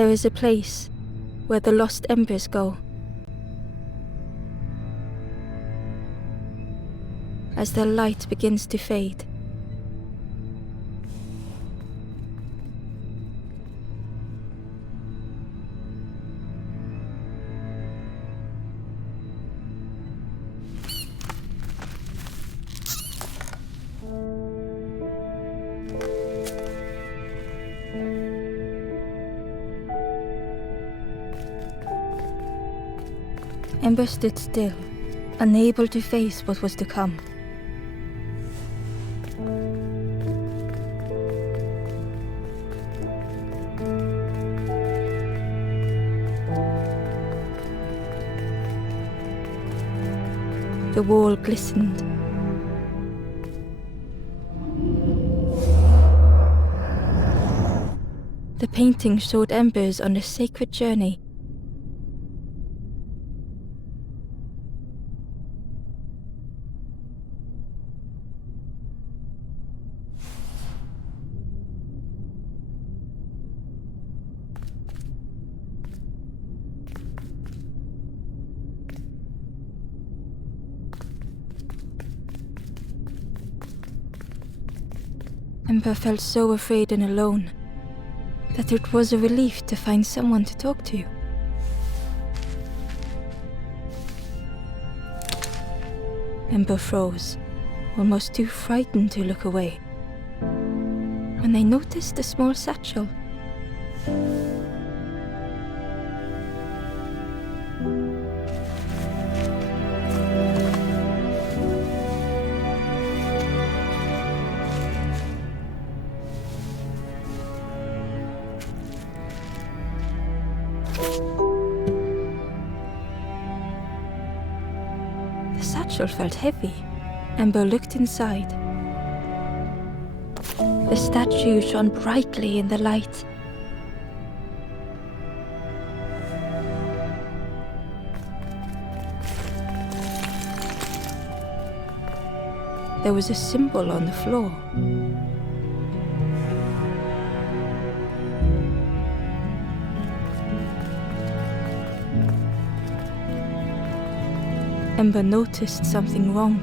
There is a place where the lost embers go. As their light begins to fade, Ember stood still, unable to face what was to come. The wall glistened. The painting showed embers on a sacred journey. Ember felt so afraid and alone that it was a relief to find someone to talk to. Ember froze, almost too frightened to look away, when they noticed a small satchel. The satchel felt heavy. Ember looked inside. The statue shone brightly in the light. There was a symbol on the floor. Ember noticed something wrong.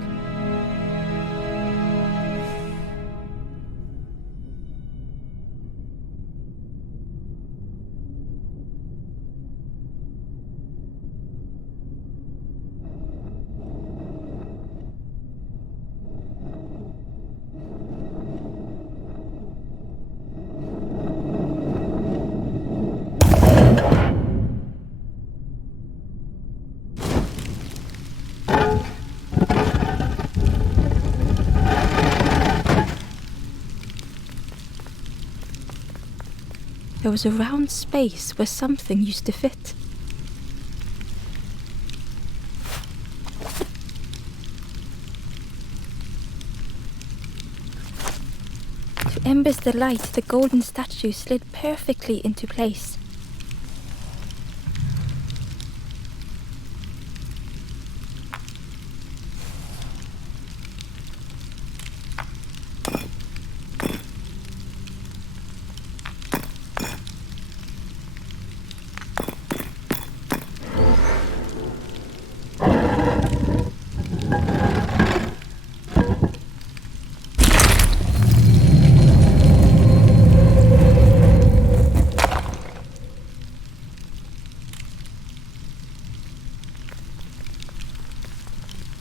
There was a round space where something used to fit. To Ember's delight, the golden statue slid perfectly into place.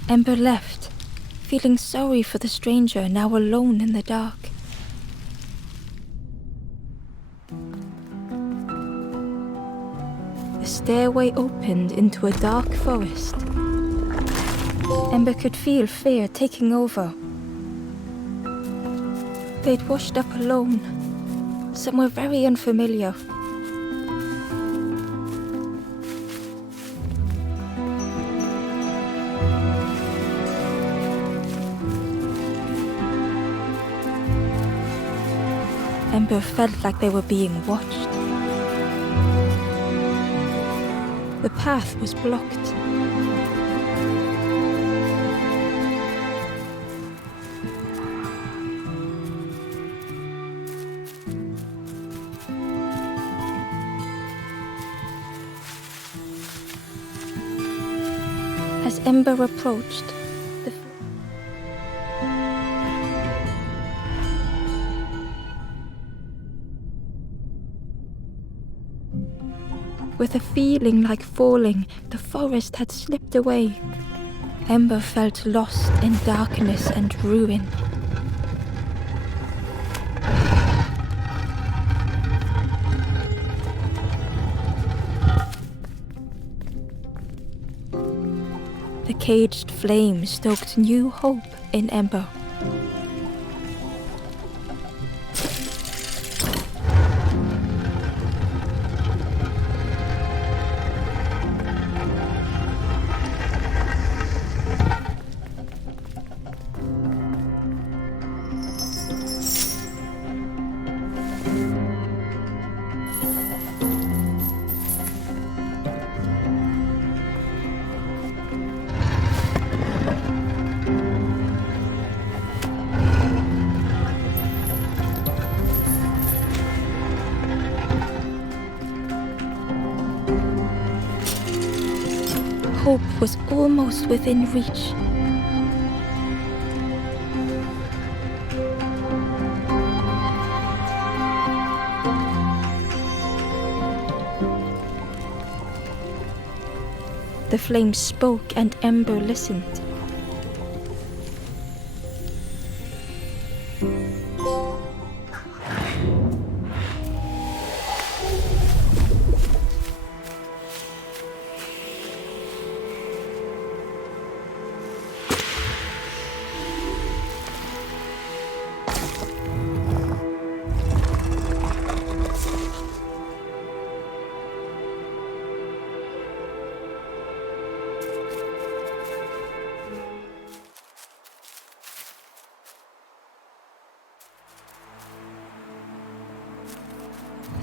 Ember left, feeling sorry for the stranger now alone in the dark. The stairway opened into a dark forest. Ember could feel fear taking over. They'd washed up alone, somewhere very unfamiliar. Ember felt like they were being watched. The path was blocked. As Ember approached, the with a feeling like falling, the forest had slipped away. Ember felt lost in darkness and ruin. The caged flame stoked new hope in Ember. Hope was almost within reach. The flame spoke and Ember listened.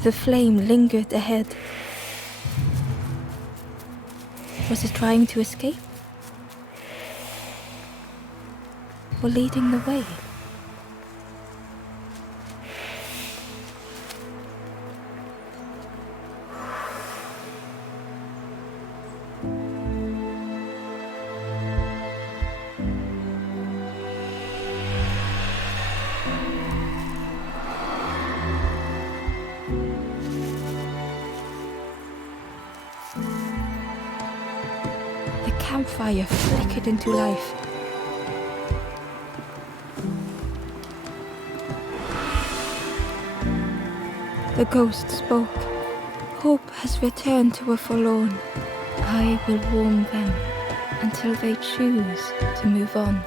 The flame lingered ahead. Was it trying to escape? Or leading the way? The campfire flickered into life. The ghost spoke. Hope has returned to a forlorn. I will warm them until they choose to move on.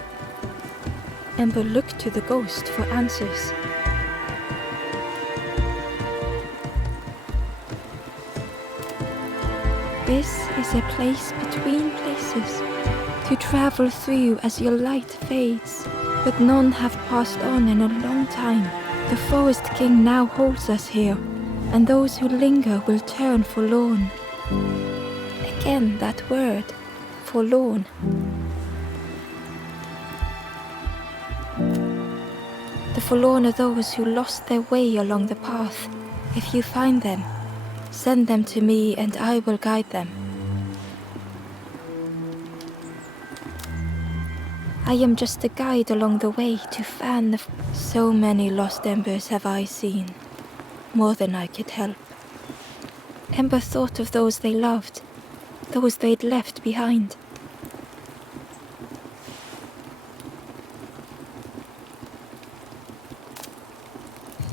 Ember looked to the ghost for answers. This is a place between places to travel through as your light fades, but none have passed on in a long time. The Forest King now holds us here, and those who linger will turn forlorn. Again that word, forlorn. The forlorn are those who lost their way along the path. If you find them, send them to me and I will guide them. I am just a guide along the way to fan the... So many lost embers have I seen, more than I could help. Ember thought of those they loved, those they'd left behind.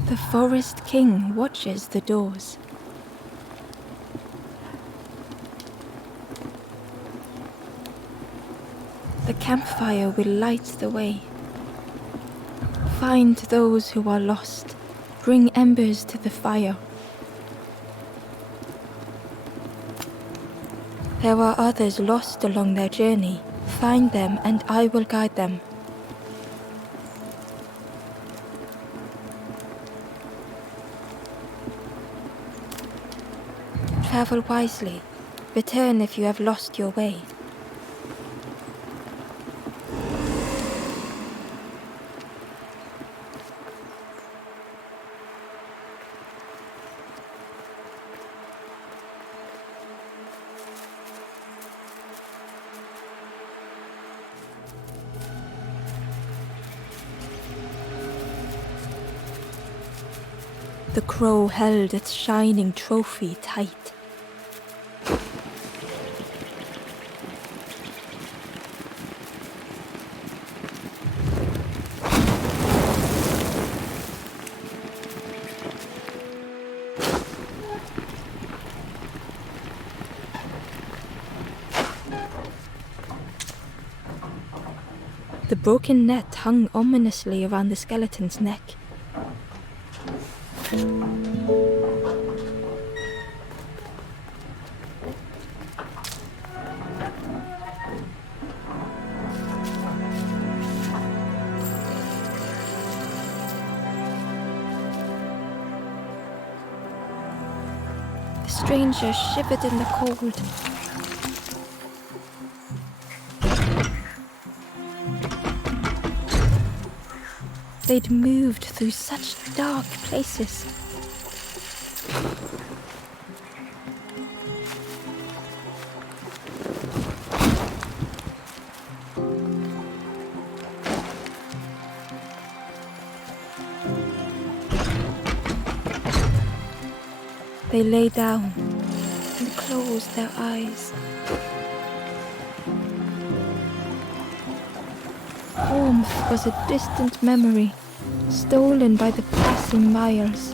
The Forest King watches the doors. The campfire will light the way. Find those who are lost. Bring embers to the fire. There are others lost along their journey. Find them and I will guide them. Travel wisely. Return if you have lost your way. The crow held its shining trophy tight. The broken net hung ominously around the skeleton's neck. The stranger shivered in the cold. They'd moved through such dark places. They lay down and closed their eyes. Warmth was a distant memory, stolen by the passing miles.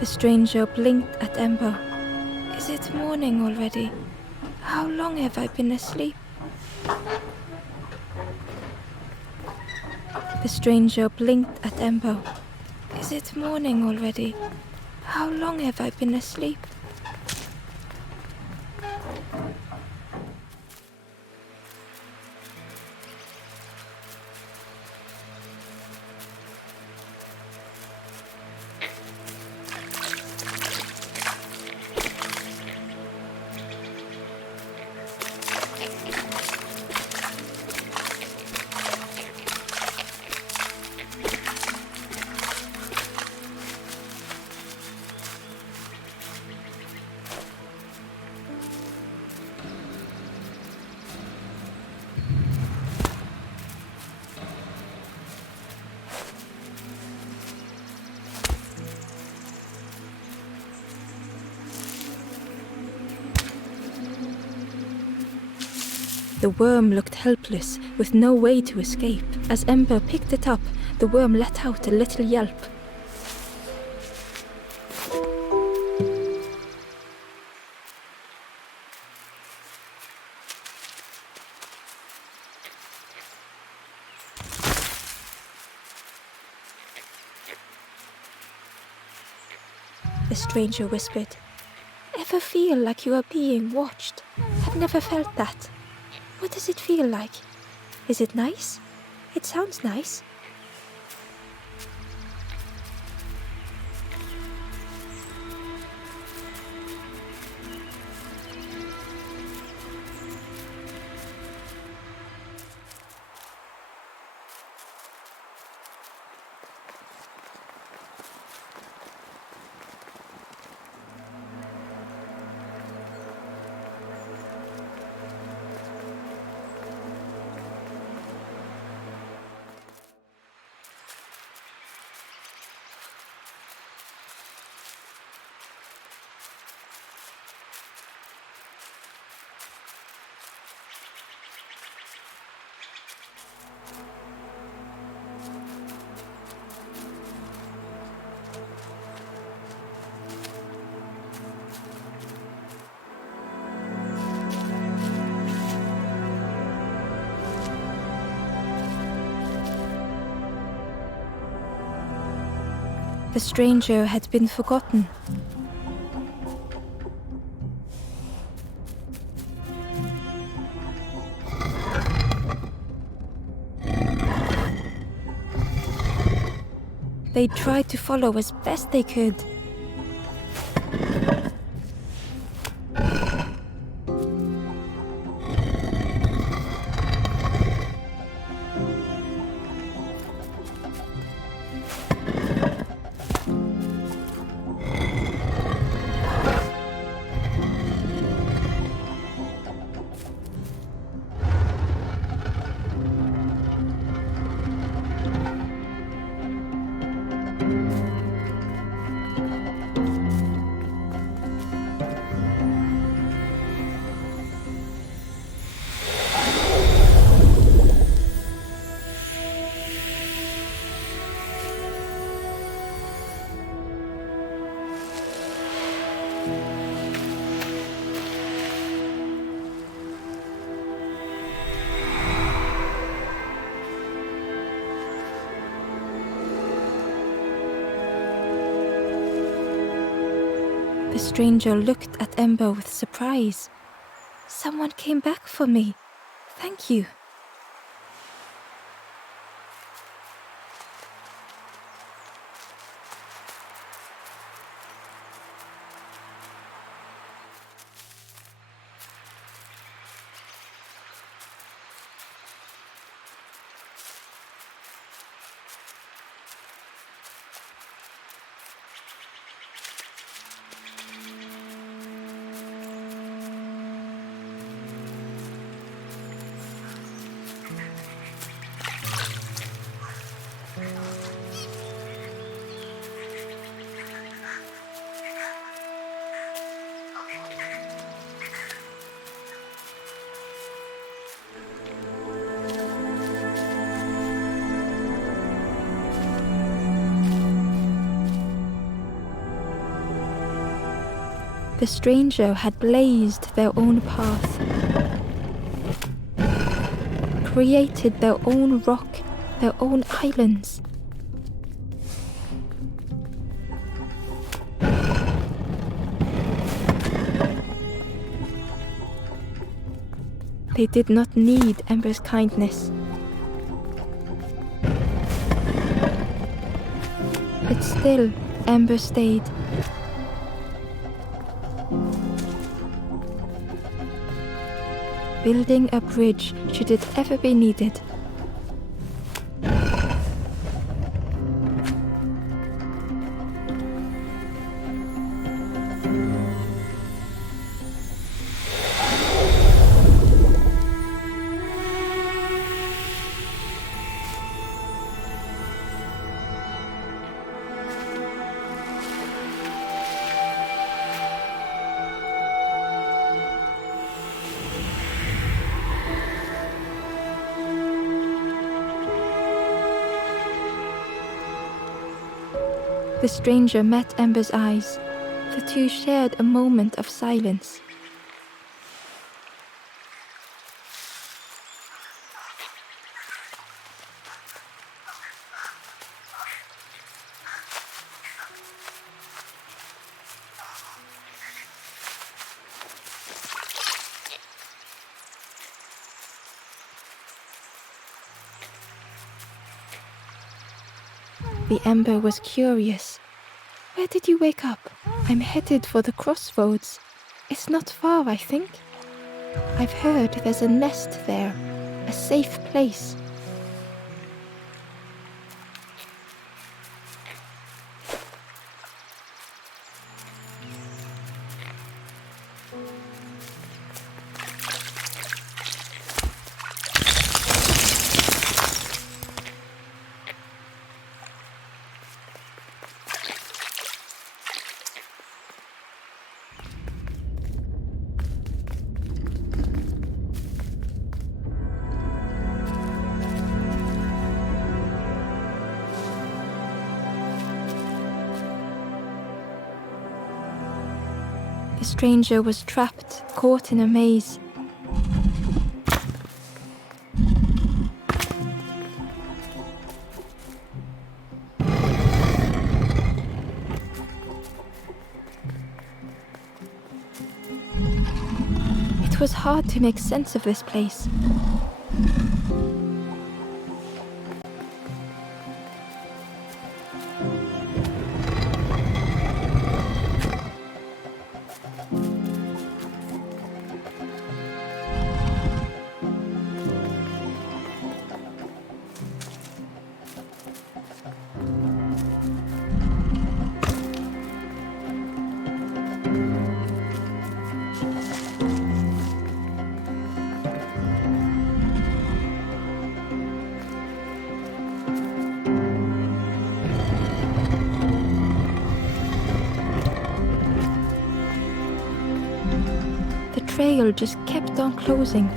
The stranger blinked at Ember. Is it morning already? How long have I been asleep? The stranger blinked at Ember. Is it morning already? How long have I been asleep? The worm looked helpless, with no way to escape. As Ember picked it up, the worm let out a little yelp. The stranger whispered, "Ever feel like you are being watched? I've never felt that. What does it feel like? Is it nice? It sounds nice." The stranger had been forgotten. They tried to follow as best they could. The stranger looked at Ember with surprise. Someone came back for me. Thank you. The stranger had blazed their own path, created their own rock, their own islands. They did not need Ember's kindness. But still, Ember stayed. Building a bridge should it ever be needed. The stranger met Ember's eyes. The two shared a moment of silence. The Ember was curious. Where did you wake up? I'm headed for the crossroads. It's not far, I think. I've heard there's a nest there, a safe place. The stranger was trapped, caught in a maze. It was hard to make sense of this place. trail just kept on closing.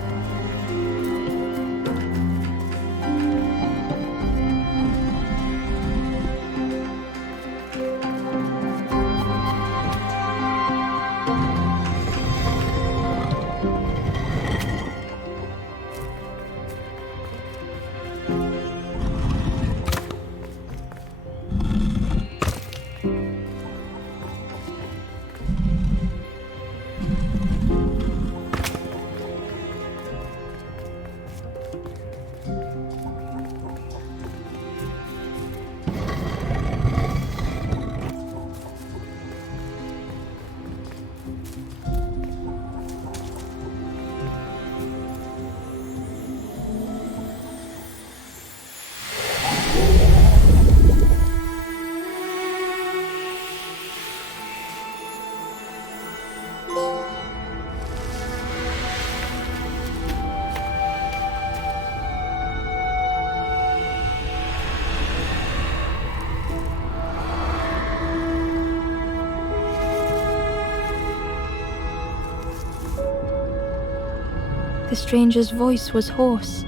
The stranger's voice was hoarse.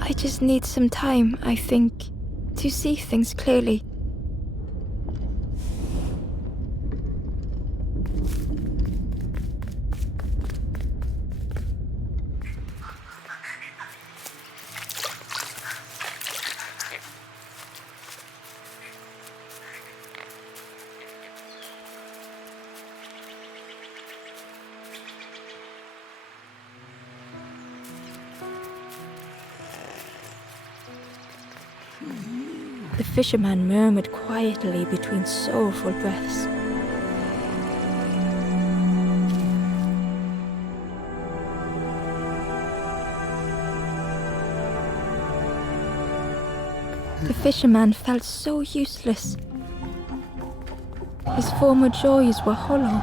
I just need some time, I think, to see things clearly. The fisherman murmured quietly between sorrowful breaths. The fisherman felt so useless. His former joys were hollow.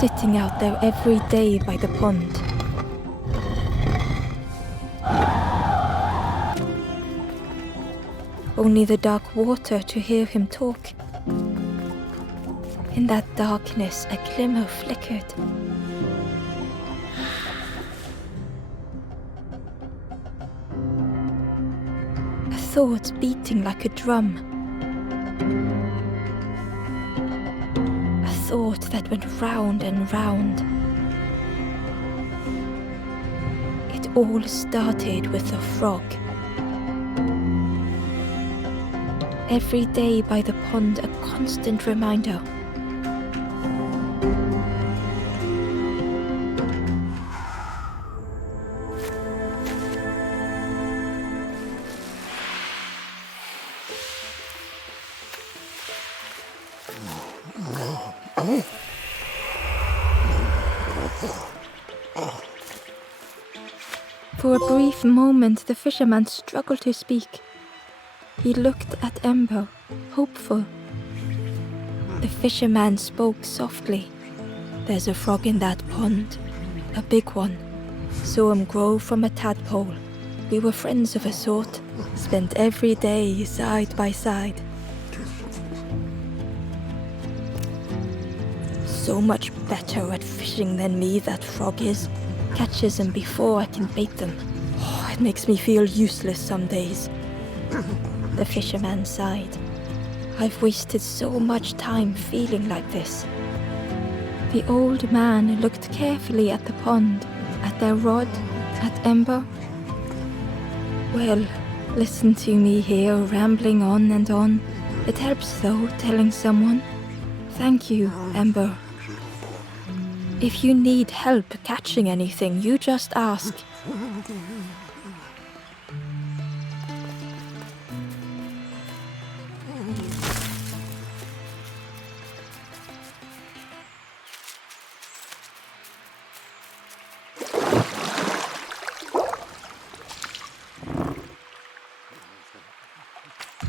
Sitting out there every day by the pond. Only the dark water to hear him talk. In that darkness, a glimmer flickered. A thought beating like a drum. Thought that went round and round. It all started with a frog. Every day by the pond, a constant reminder. For a brief moment, the fisherman struggled to speak. He looked at Ember, hopeful. The fisherman spoke softly. "There's a frog in that pond, a big one. Saw him grow from a tadpole. We were friends of a sort, spent every day side by side. So much better at fishing than me, that frog is. Catches them before I can bait them. Oh, it makes me feel useless some days." The fisherman sighed. "I've wasted so much time feeling like this." The old man looked carefully at the pond, at their rod, at Ember. "Well, listen to me here rambling on and on. It helps though, telling someone. Thank you, Ember. If you need help catching anything, you just ask."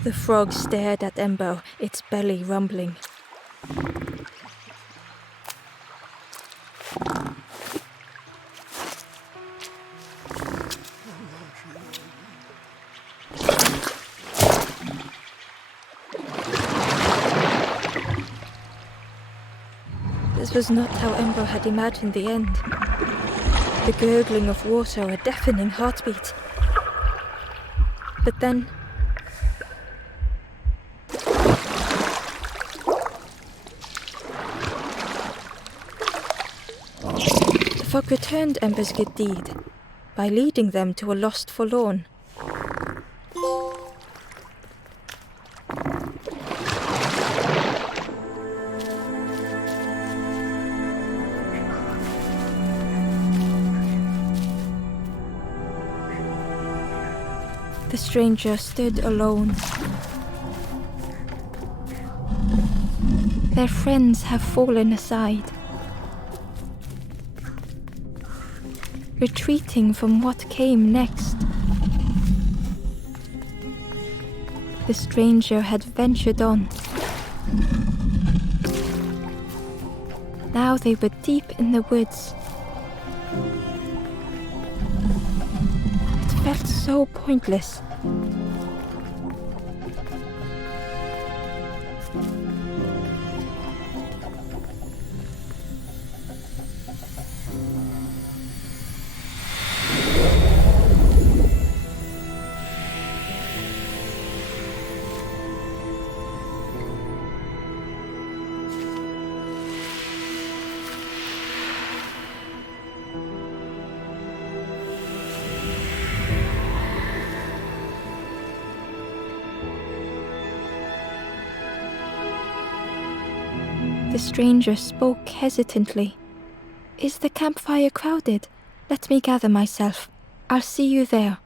The frog stared at Ember, its belly rumbling. This was not how Ember had imagined the end. The gurgling of water, a deafening heartbeat. But then... the fog returned Ember's good deed by leading them to a lost forlorn. The stranger stood alone. Their friends have fallen aside, retreating from what came next. The stranger had ventured on. Now they were deep in the woods. It felt so pointless. The stranger spoke hesitantly. "Is the campfire crowded? Let me gather myself. I'll see you there."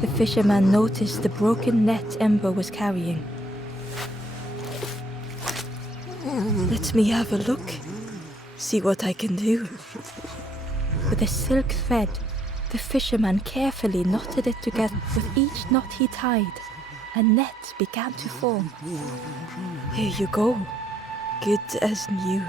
The fisherman noticed the broken net Ember was carrying. "Let me have a look, see what I can do." With a silk thread, the fisherman carefully knotted it together. With each knot he tied, a net began to form. "Here you go, good as new."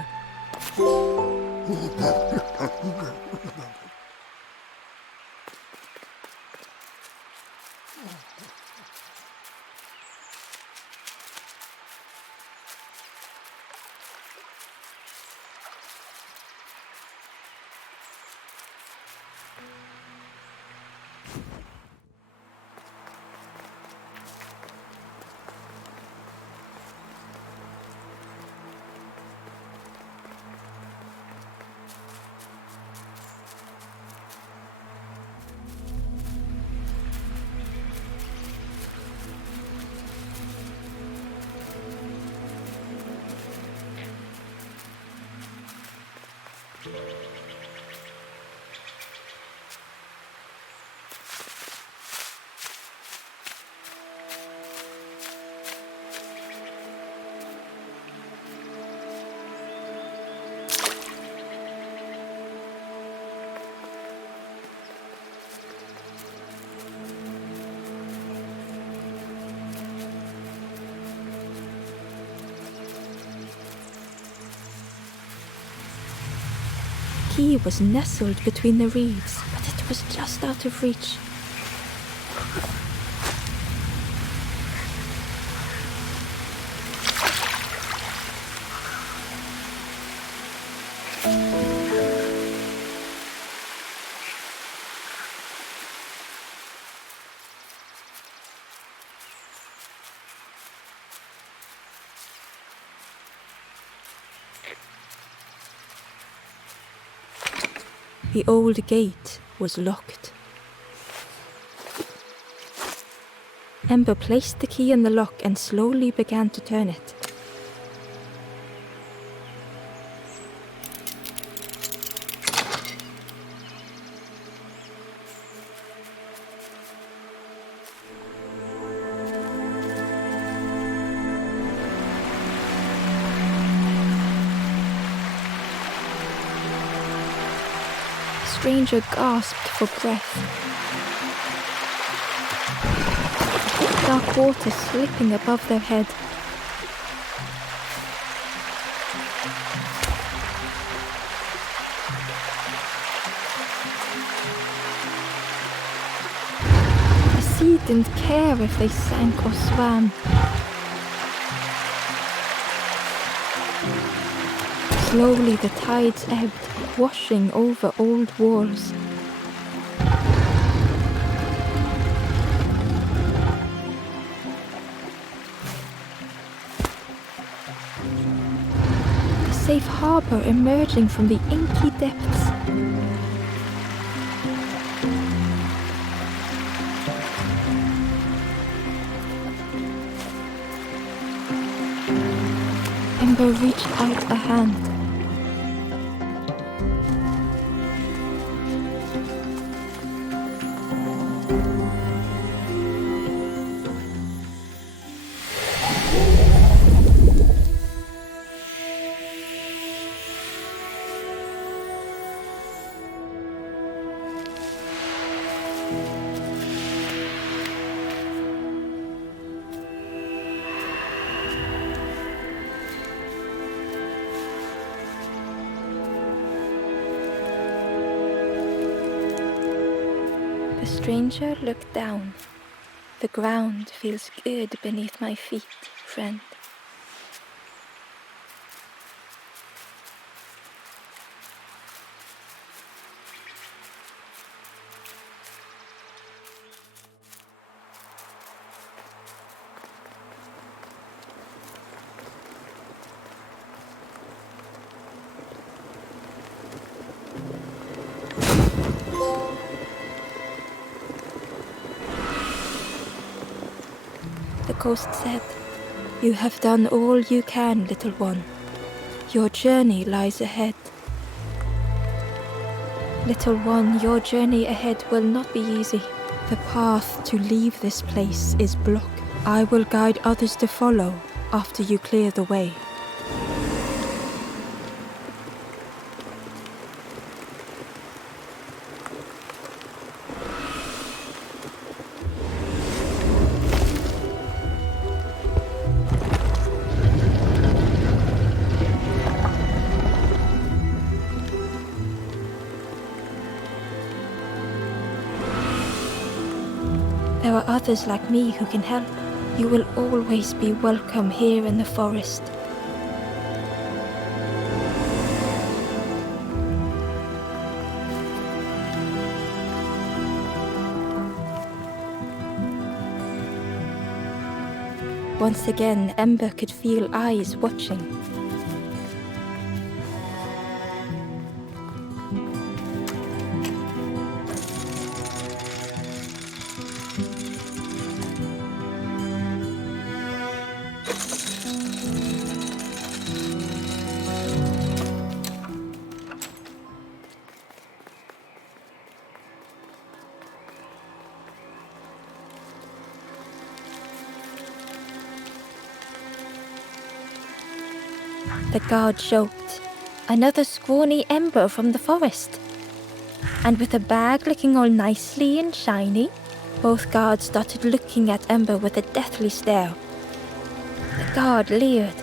He was nestled between the reeds, but it was just out of reach. The old gate was locked. Ember placed the key in the lock and slowly began to turn it. stranger gasped for breath. Dark water slipping above their head. The sea didn't care if they sank or swam. Slowly the tides ebbed, washing over old walls. A safe harbor emerging from the inky depths. Ember reached out a hand. The stranger looked down. The ground feels good beneath my feet, friend. The ghost said, "You have done all you can, little one. Your journey lies ahead. Little one, your journey ahead will not be easy. The path to leave this place is blocked. I will guide others to follow after you clear the way." There are others like me who can help. You will always be welcome here in the forest. Once again, Ember could feel eyes watching. The guard joked. Another scrawny Ember from the forest. And with a bag looking all nicely and shiny, both guards started looking at Ember with a deathly stare. The guard leered.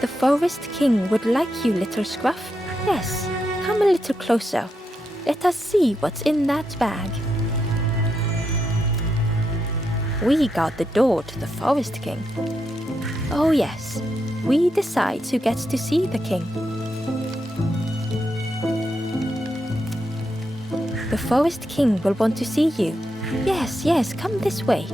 "The forest king would like you, little scruff. Yes, come a little closer. Let us see what's in that bag." We guard the door to the forest king. Oh yes, we decide who gets to see the king. The forest king will want to see you. Yes, come this way.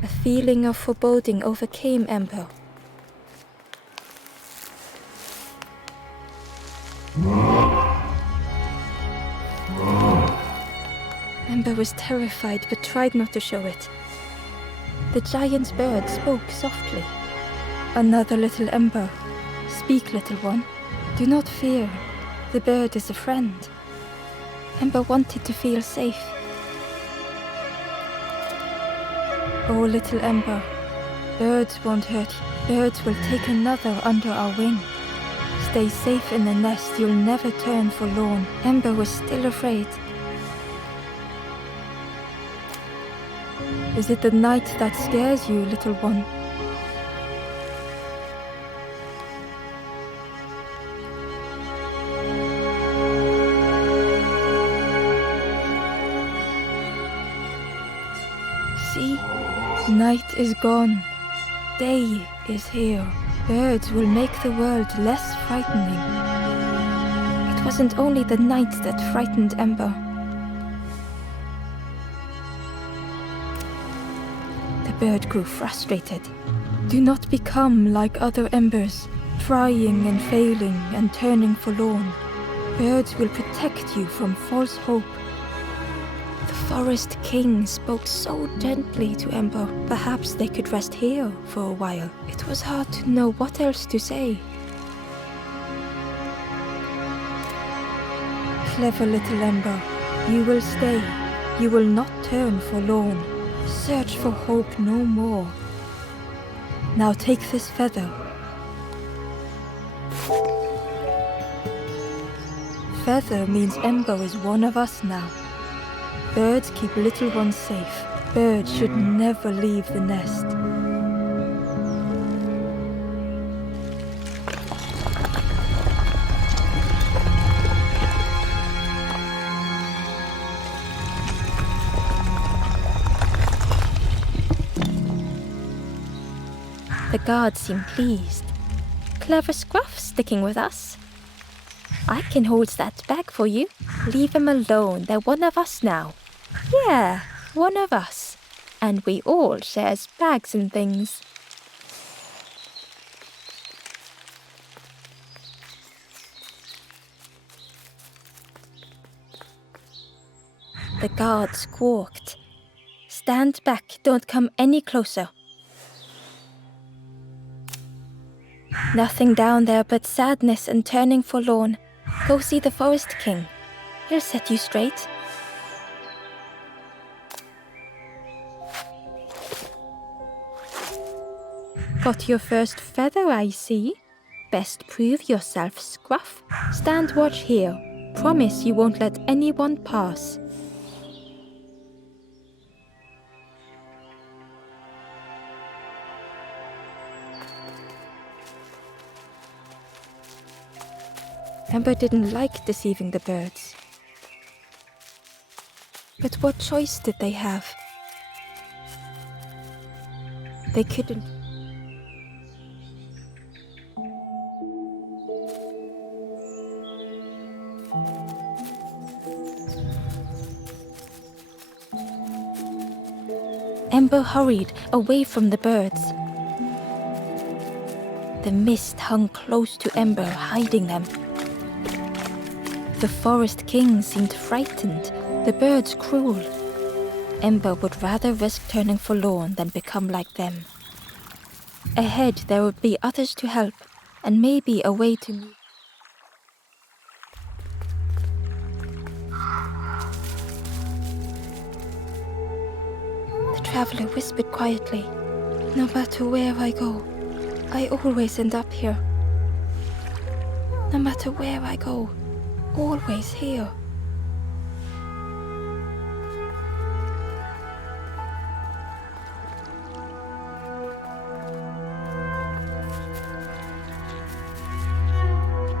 A feeling of foreboding overcame Ember. Ember was terrified but tried not to show it. The giant bird spoke softly. "Another little Ember. Speak, little one. Do not fear. The bird is a friend. Ember wanted to feel safe. Oh, little Ember, birds won't hurt you. Birds will take another under our wing. Stay safe in the nest, you'll never turn forlorn. Ember was still afraid. Is it the night that scares you, little one? See, night is gone. Day is here. Birds will make the world less frightening. It wasn't only the night that frightened Ember. The bird grew frustrated. Do not become like other embers, trying and failing and turning forlorn. Birds will protect you from false hope. The forest king spoke so gently to Ember. Perhaps they could rest here for a while. It was hard to know what else to say. Clever little Ember, you will stay. You will not turn forlorn. Search for hope no more. Now take this feather. Feather means Ember is one of us now. Birds keep little ones safe. Birds should never leave the nest. The guards seem pleased. Clever Scruff sticking with us. I can hold that bag for you. Leave them alone, they're one of us now. Yeah, one of us. And we all shares bags and things. The guard squawked. Stand back, don't come any closer. Nothing down there but sadness and turning forlorn. Go see the Forest King. He'll set you straight. Got your first feather, I see. Best prove yourself, Scruff. Stand watch here. Promise you won't let anyone pass. Ember didn't like deceiving the birds. But what choice did they have? They couldn't. Ember hurried away from the birds. The mist hung close to Ember, hiding them. The Forest King seemed frightened, the birds cruel. Ember would rather risk turning forlorn than become like them. Ahead there would be others to help, and maybe a way to meet. The traveler whispered quietly, "No matter where I go, I always end up here. No matter where I go, always here."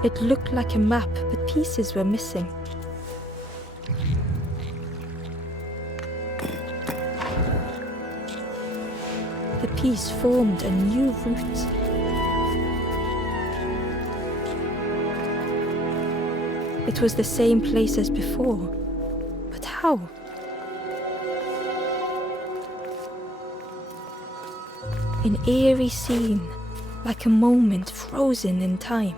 It looked like a map, but pieces were missing. The piece formed a new route. It was the same place as before, but how? An eerie scene, like a moment frozen in time.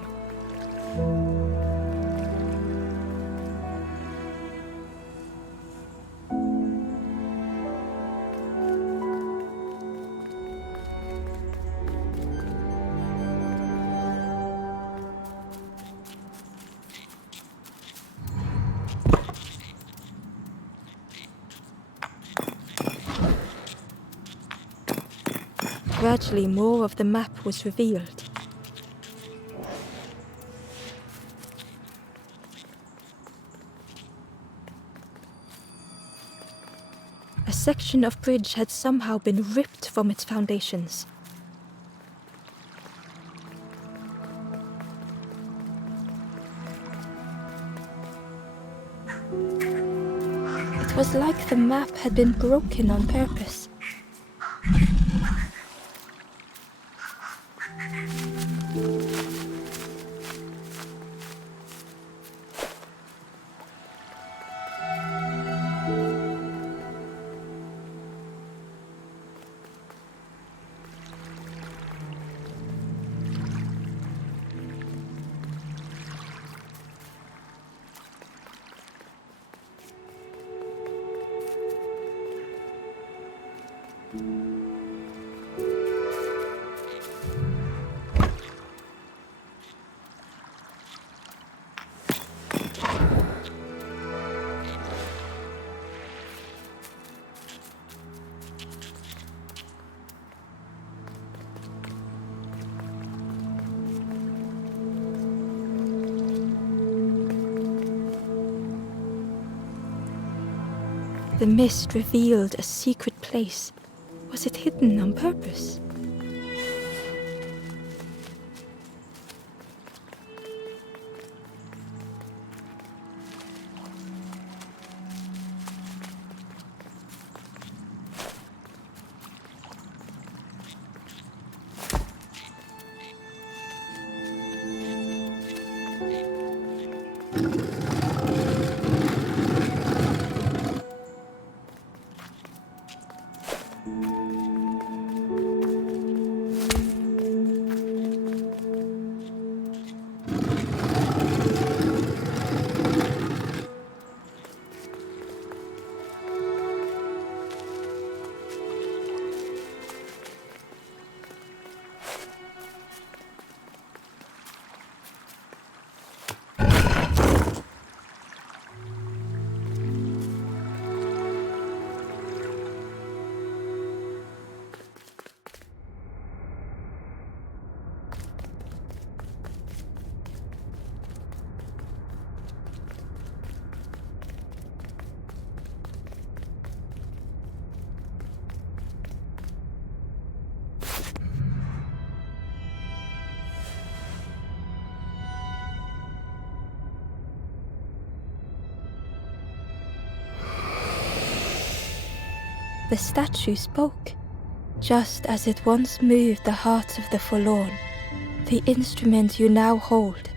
Gradually more of the map was revealed. A section of bridge had somehow been ripped from its foundations. It was like the map had been broken on purpose. The mist revealed a secret place. Was it hidden on purpose? The statue spoke, just as it once moved the hearts of the forlorn. The instrument you now hold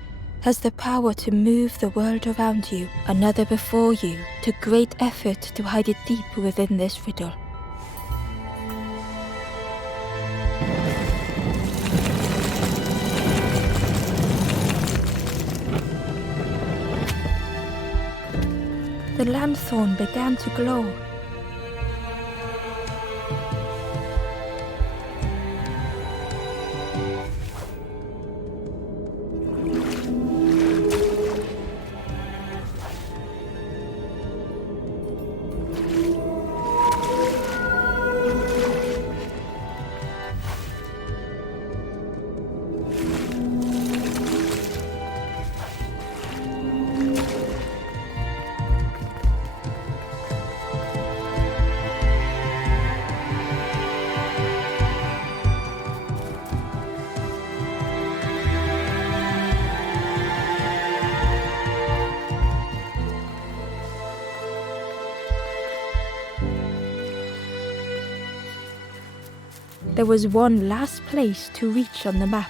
has the power to move the world around you, another before you, to great effort to hide it deep within this riddle. The lanthorn began to glow. There was one last place to reach on the map.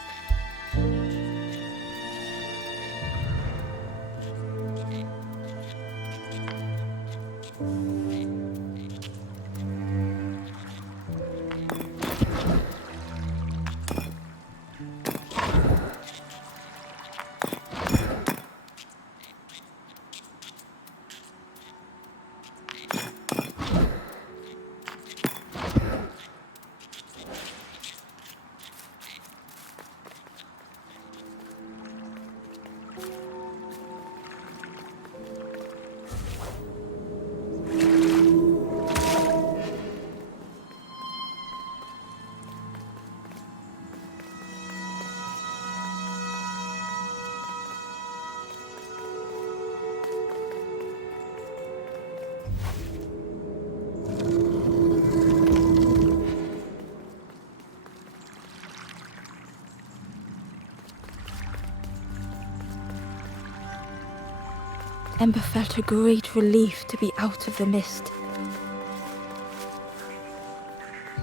Ember felt a great relief to be out of the mist.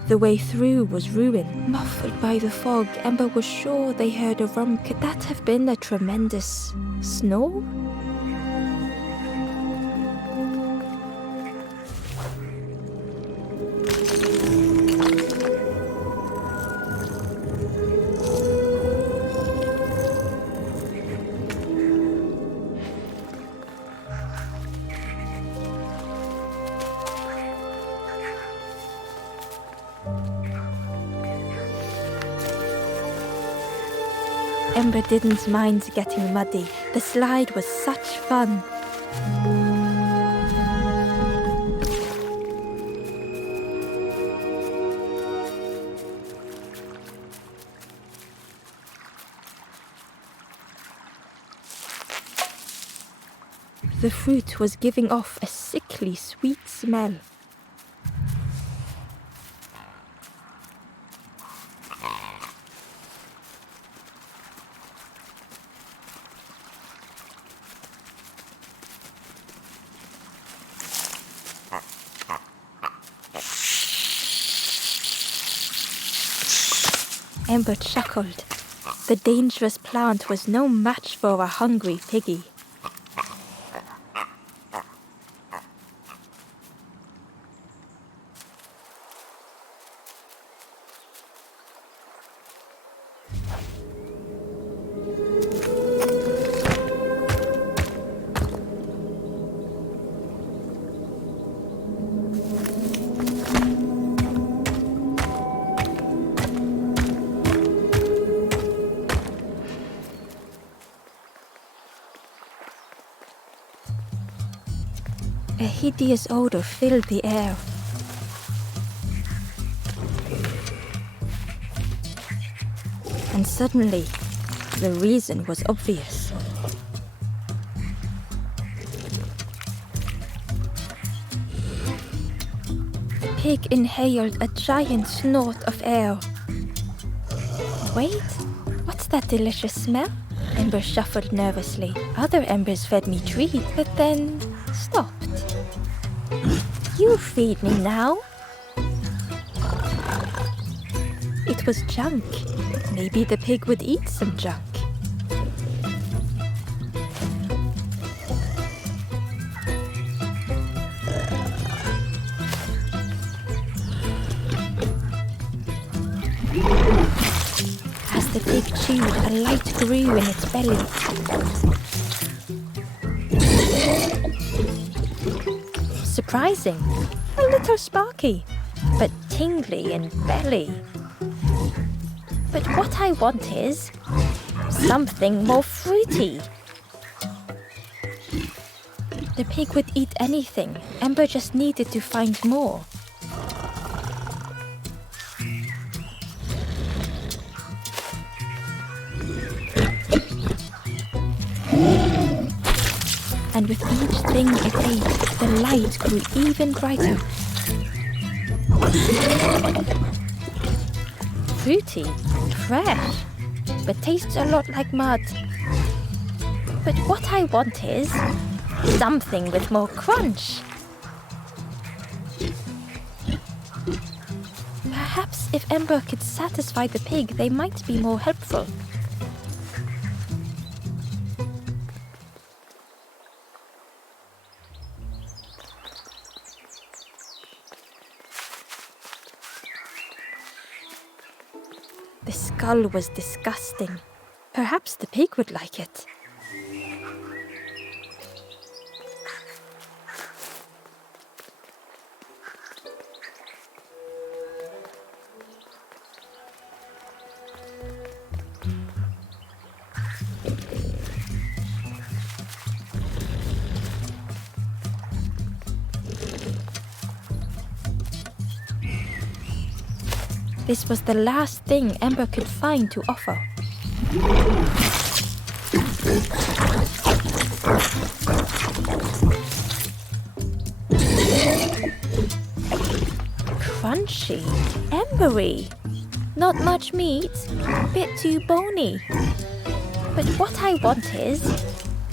The way through was ruined. Muffled by the fog, Ember was sure they heard a rump. Could that have been a tremendous snore? Ember didn't mind getting muddy. The slide was such fun. The fruit was giving off a sickly sweet smell. Ember chuckled. The dangerous plant was no match for a hungry piggy. A hideous odor filled the air. And suddenly, the reason was obvious. The pig inhaled a giant snort of air. Wait, what's that delicious smell? Ember shuffled nervously. Other embers fed me treat, but then stopped. You feed me now. It was junk. Maybe the pig would eat some junk. As the pig chewed, a light grew in its belly. Surprising, a little sparky, but tingly in belly. But what I want is something more fruity. The pig would eat anything. Ember just needed to find more. And with each thing it ate, the light grew even brighter. Fruity, fresh, but tastes a lot like mud. But what I want is something with more crunch. Perhaps if Ember could satisfy the pig, they might be more helpful. The skull was disgusting. Perhaps the pig would like it. This was the last thing Ember could find to offer. Crunchy, embery. Not much meat, bit too bony. But what I want is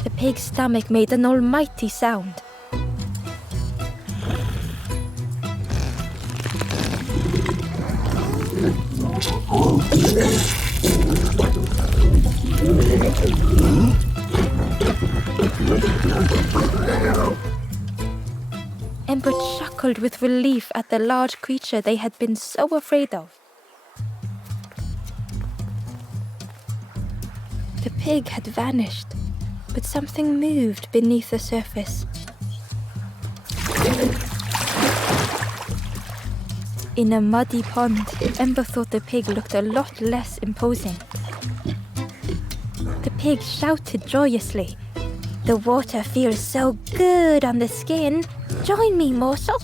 The pig's stomach made an almighty sound. Ember chuckled with relief at the large creature they had been so afraid of. The pig had vanished, but something moved beneath the surface. In a muddy pond, Ember thought the pig looked a lot less imposing. The pig shouted joyously. "The water feels so good on the skin. Join me, morsel."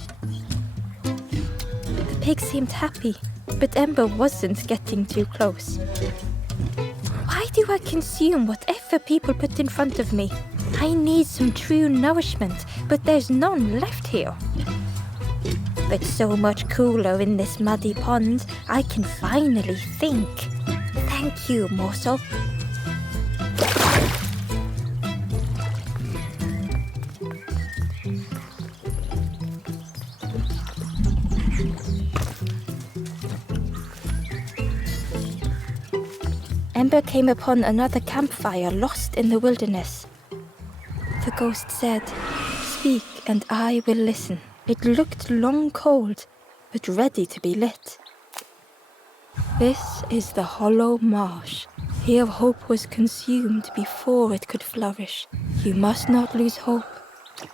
The pig seemed happy, but Ember wasn't getting too close. Why do I consume whatever people put in front of me? I need some true nourishment, but there's none left here. It's so much cooler in this muddy pond, I can finally think. Thank you, morsel. Ember came upon another campfire lost in the wilderness. The ghost said, "Speak and I will listen." It looked long cold, but ready to be lit. "This is the hollow marsh. Here hope was consumed before it could flourish. You must not lose hope,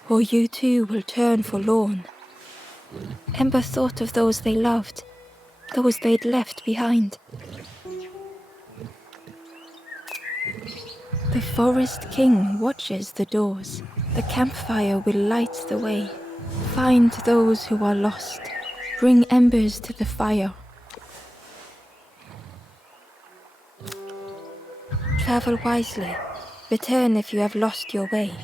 or you too will turn forlorn." Ember thought of those they loved, those they'd left behind. The forest king watches the doors. The campfire will light the way. Find those who are lost. Bring embers to the fire. Travel wisely. Return if you have lost your way.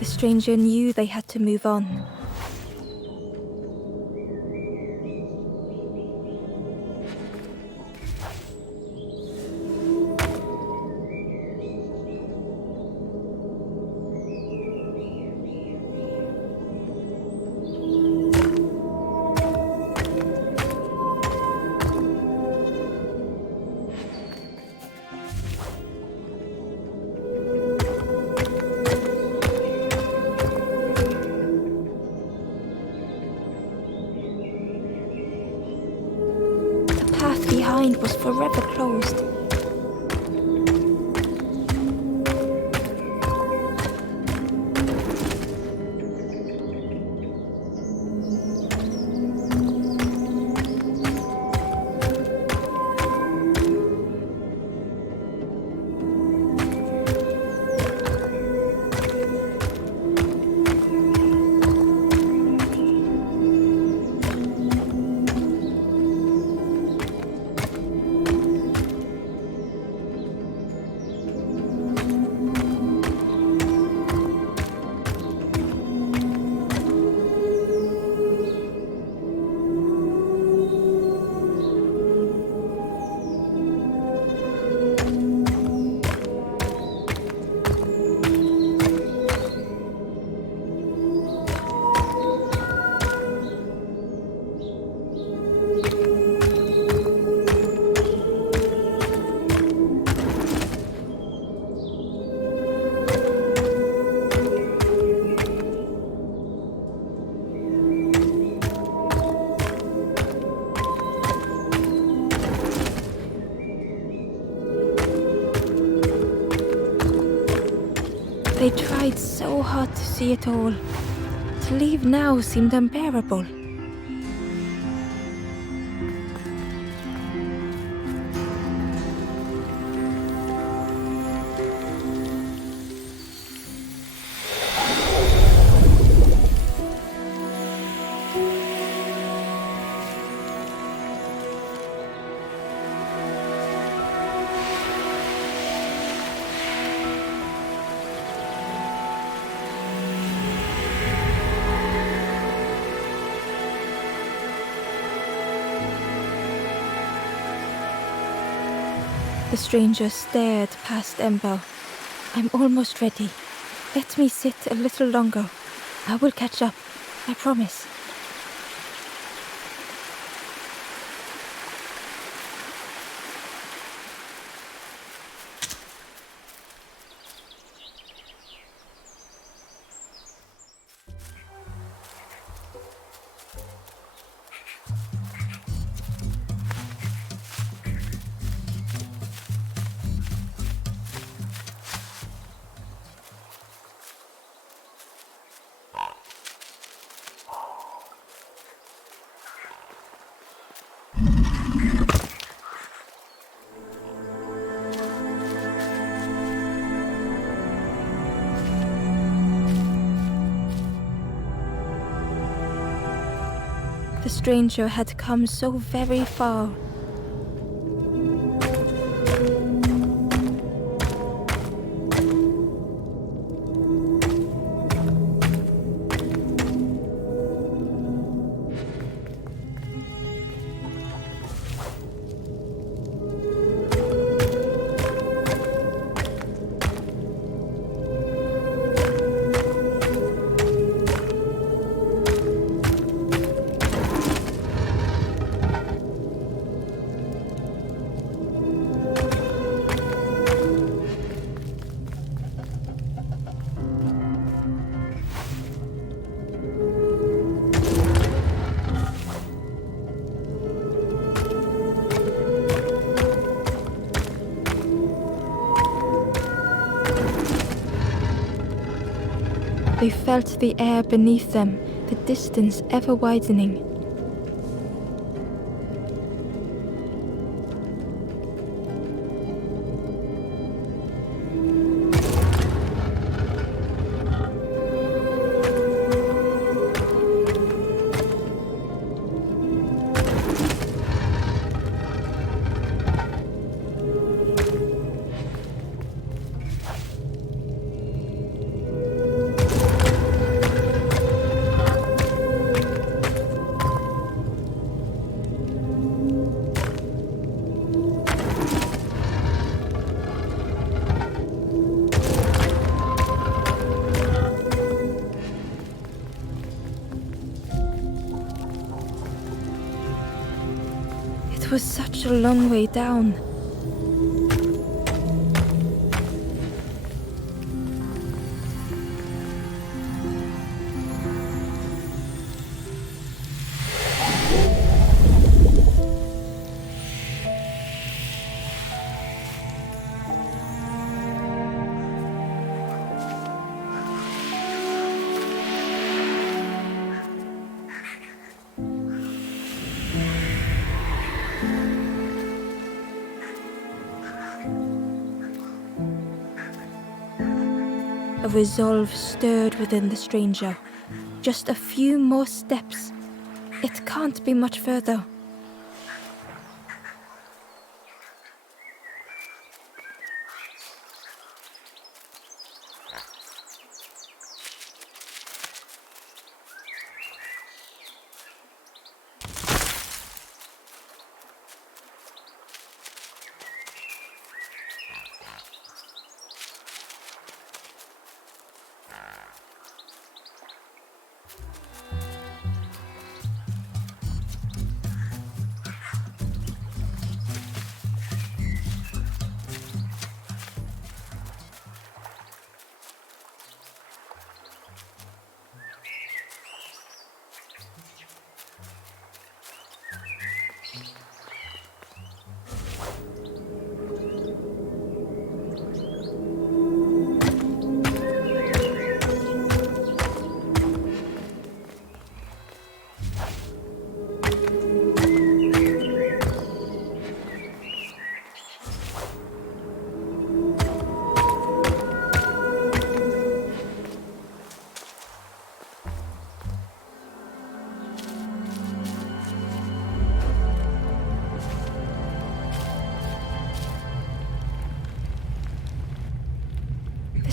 The stranger knew they had to move on. Behind was forever closed. I tried so hard to see it all. To leave now seemed unbearable. The stranger stared past Ember. I'm almost ready. Let me sit a little longer. I will catch up. I promise. The stranger had come so very far. They felt the air beneath them, the distance ever widening. It was such a long way down. A resolve stirred within the stranger. Just a few more steps. It can't be much further.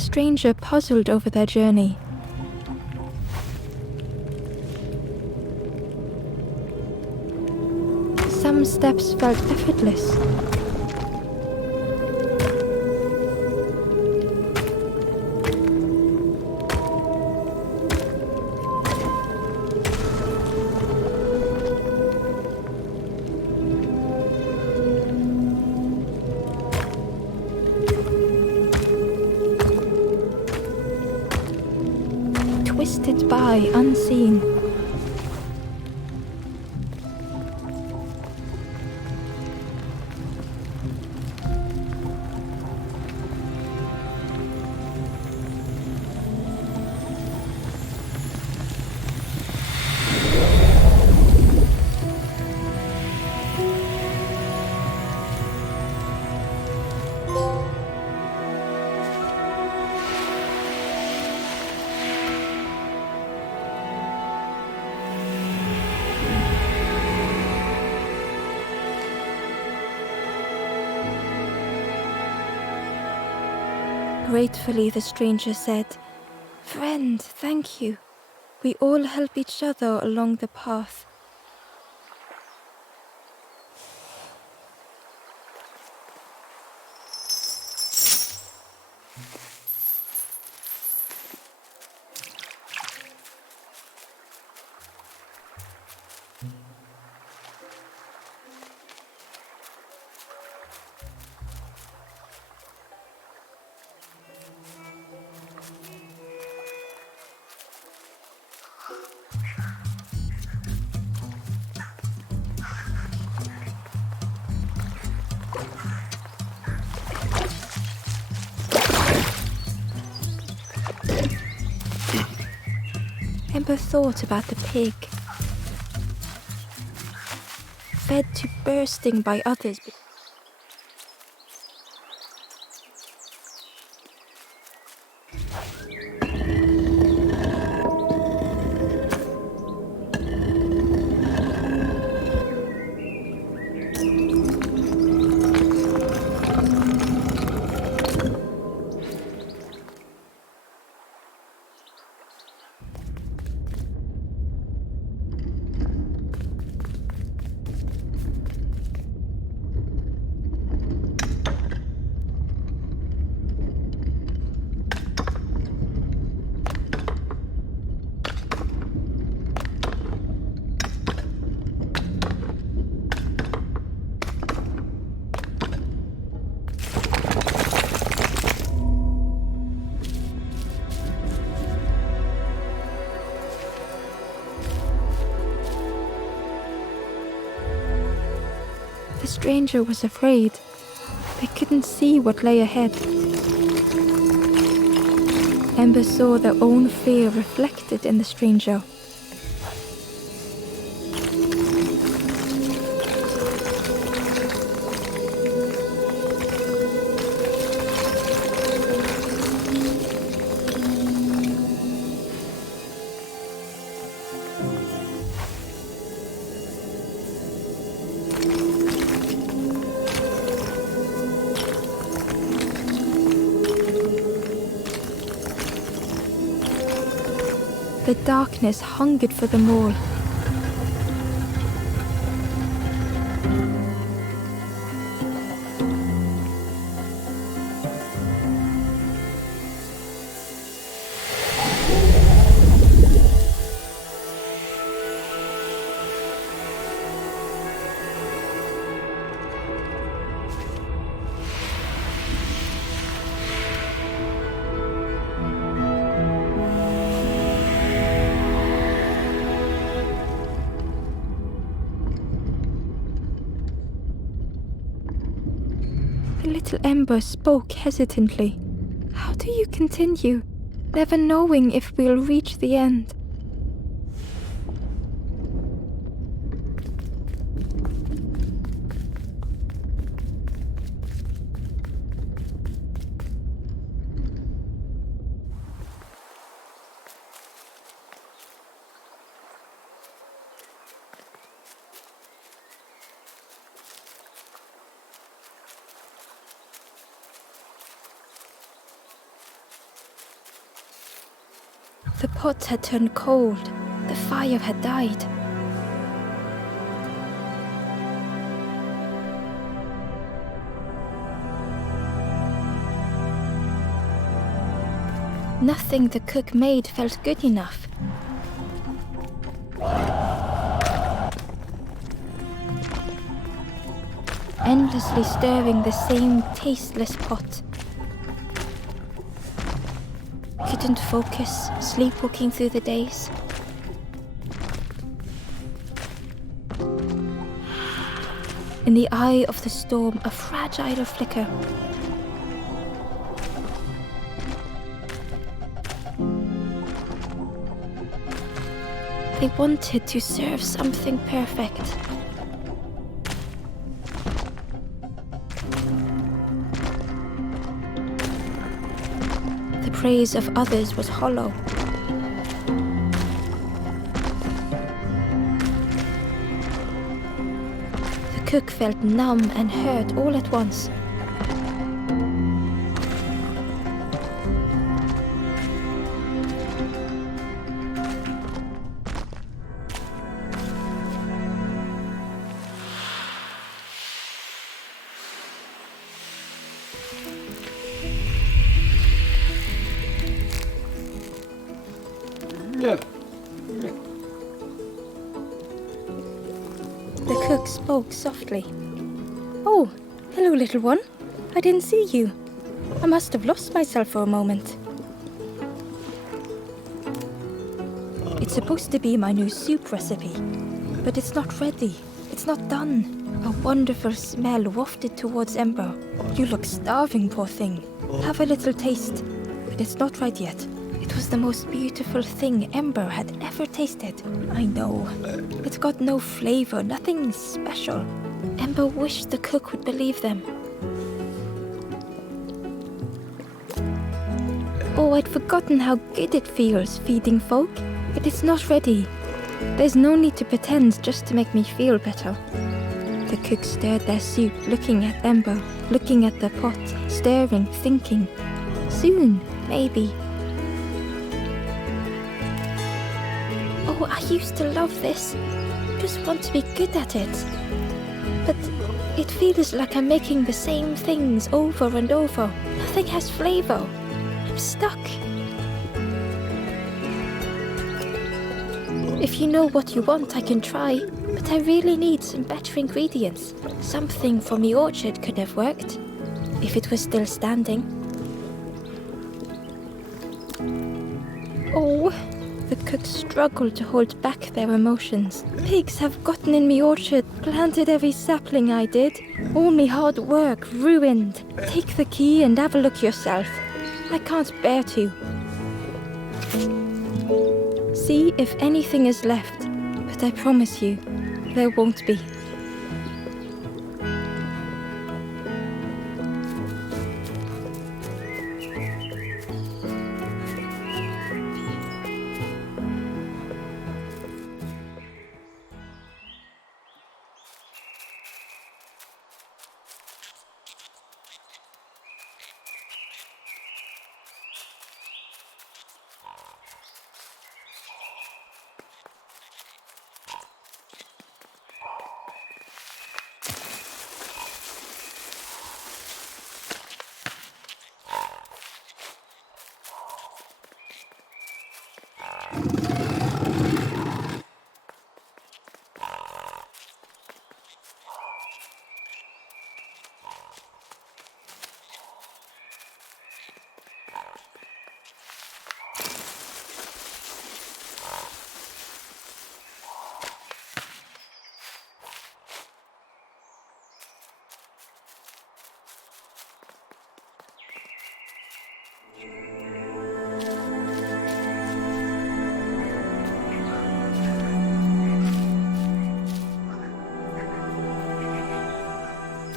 stranger puzzled over their journey. Some steps felt effortless. Twisted by unseen. Gratefully, the stranger said, "Friend, thank you. We all help each other along the path." Ember thought about the pig, fed to bursting by others. The stranger was afraid. They couldn't see what lay ahead. Ember saw their own fear reflected in the stranger. The darkness hungered for them all. The little Ember spoke hesitantly. "How do you continue, never knowing if we'll reach the end?" The pot had turned cold. The fire had died. Nothing the cook made felt good enough. Endlessly stirring the same tasteless pot. Couldn't focus, sleepwalking through the days. In the eye of the storm, a fragile flicker. They wanted to serve something perfect. The praise of others was hollow. The cook felt numb and hurt all at once. The cook spoke softly. "Oh, hello, little one. I didn't see you. I must have lost myself for a moment." It's supposed to be my new soup recipe, but it's not ready. It's not done. A wonderful smell wafted towards Ember. "You look starving, poor thing. Have a little taste." But it's not right yet. It was the most beautiful thing Ember had ever tasted. I know. It's got no flavor, nothing special. Ember wished the cook would believe them. Oh, I'd forgotten how good it feels feeding folk, but it's not ready. There's no need to pretend just to make me feel better. The cook stirred their soup, looking at Ember, looking at the pot, stirring, thinking. Soon, maybe. Oh, I used to love this. Just want to be good at it. But it feels like I'm making the same things over and over. Nothing has flavor. I'm stuck. If you know what you want, I can try. But I really need some better ingredients. Something from the orchard could have worked. If it was still standing. Oh. The cook struggled to hold back their emotions. Pigs have gotten in me orchard, planted every sapling I did. All me hard work ruined. Take the key and have a look yourself. I can't bear to. See if anything is left, but I promise you, there won't be.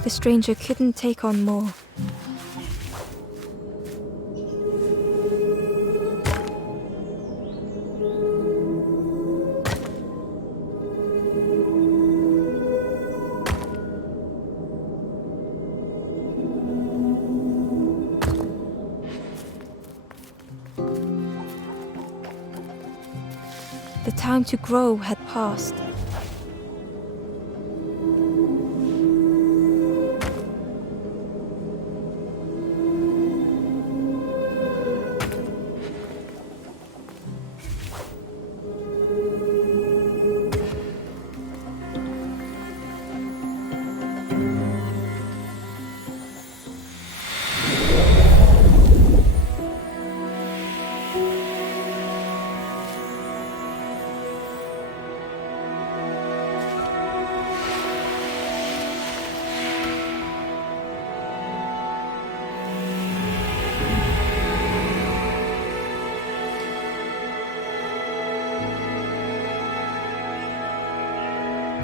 The stranger couldn't take on more. time to grow had passed.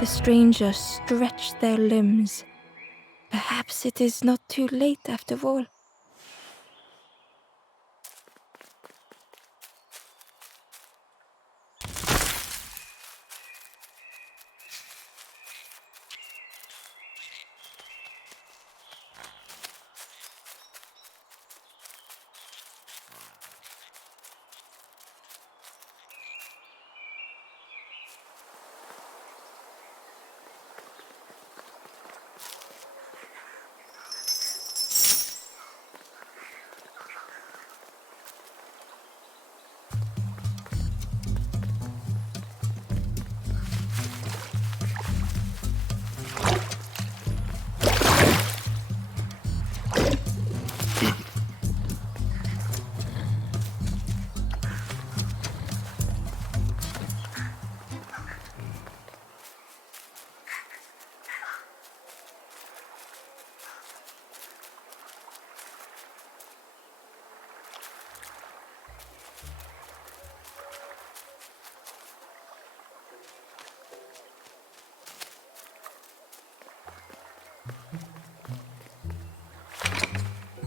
The strangers stretched their limbs. Perhaps it is not too late after all.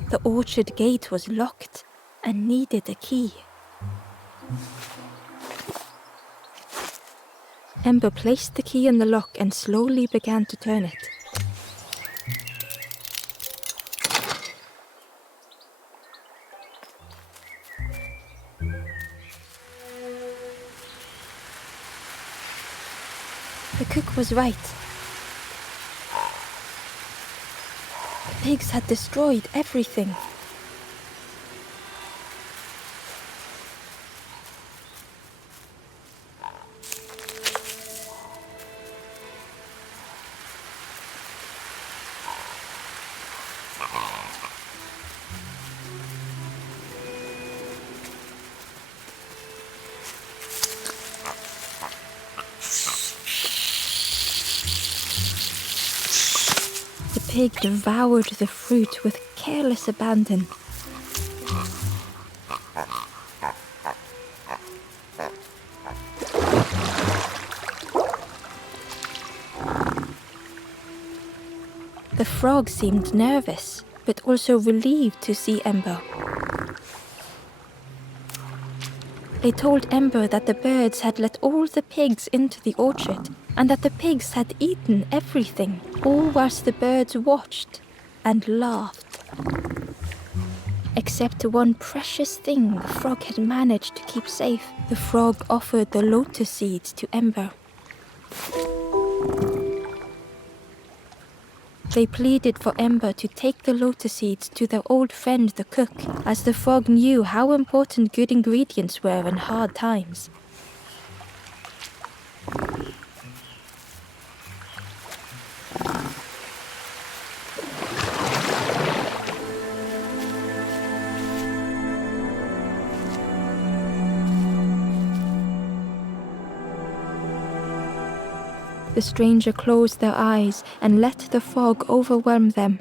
The orchard gate was locked and needed a key. Ember placed the key in the lock and slowly began to turn it. The cook was right. The pigs had destroyed everything. The pig devoured the fruit with careless abandon. The frog seemed nervous, but also relieved to see Ember. They told Ember that the birds had let all the pigs into the orchard, and that the pigs had eaten everything, all whilst the birds watched and laughed. Except one precious thing the frog had managed to keep safe. The frog offered the lotus seeds to Ember. They pleaded for Ember to take the lotus seeds to their old friend the cook, as the frog knew how important good ingredients were in hard times. The stranger closed their eyes and let the fog overwhelm them.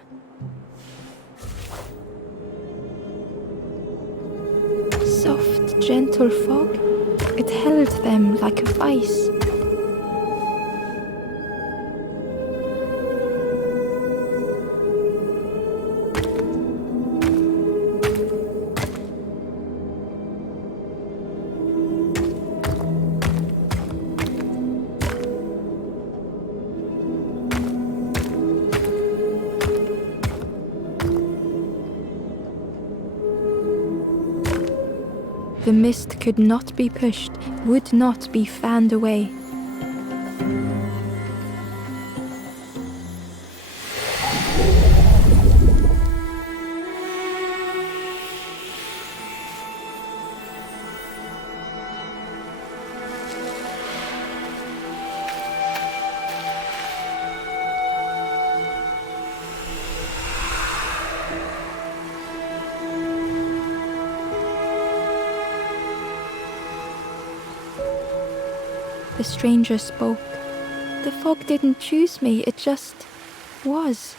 Soft, gentle fog, it held them like a vice. The mist could not be pushed, would not be fanned away. The stranger spoke. The fog didn't choose me, it just was.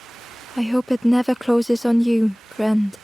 I hope it never closes on you, friend.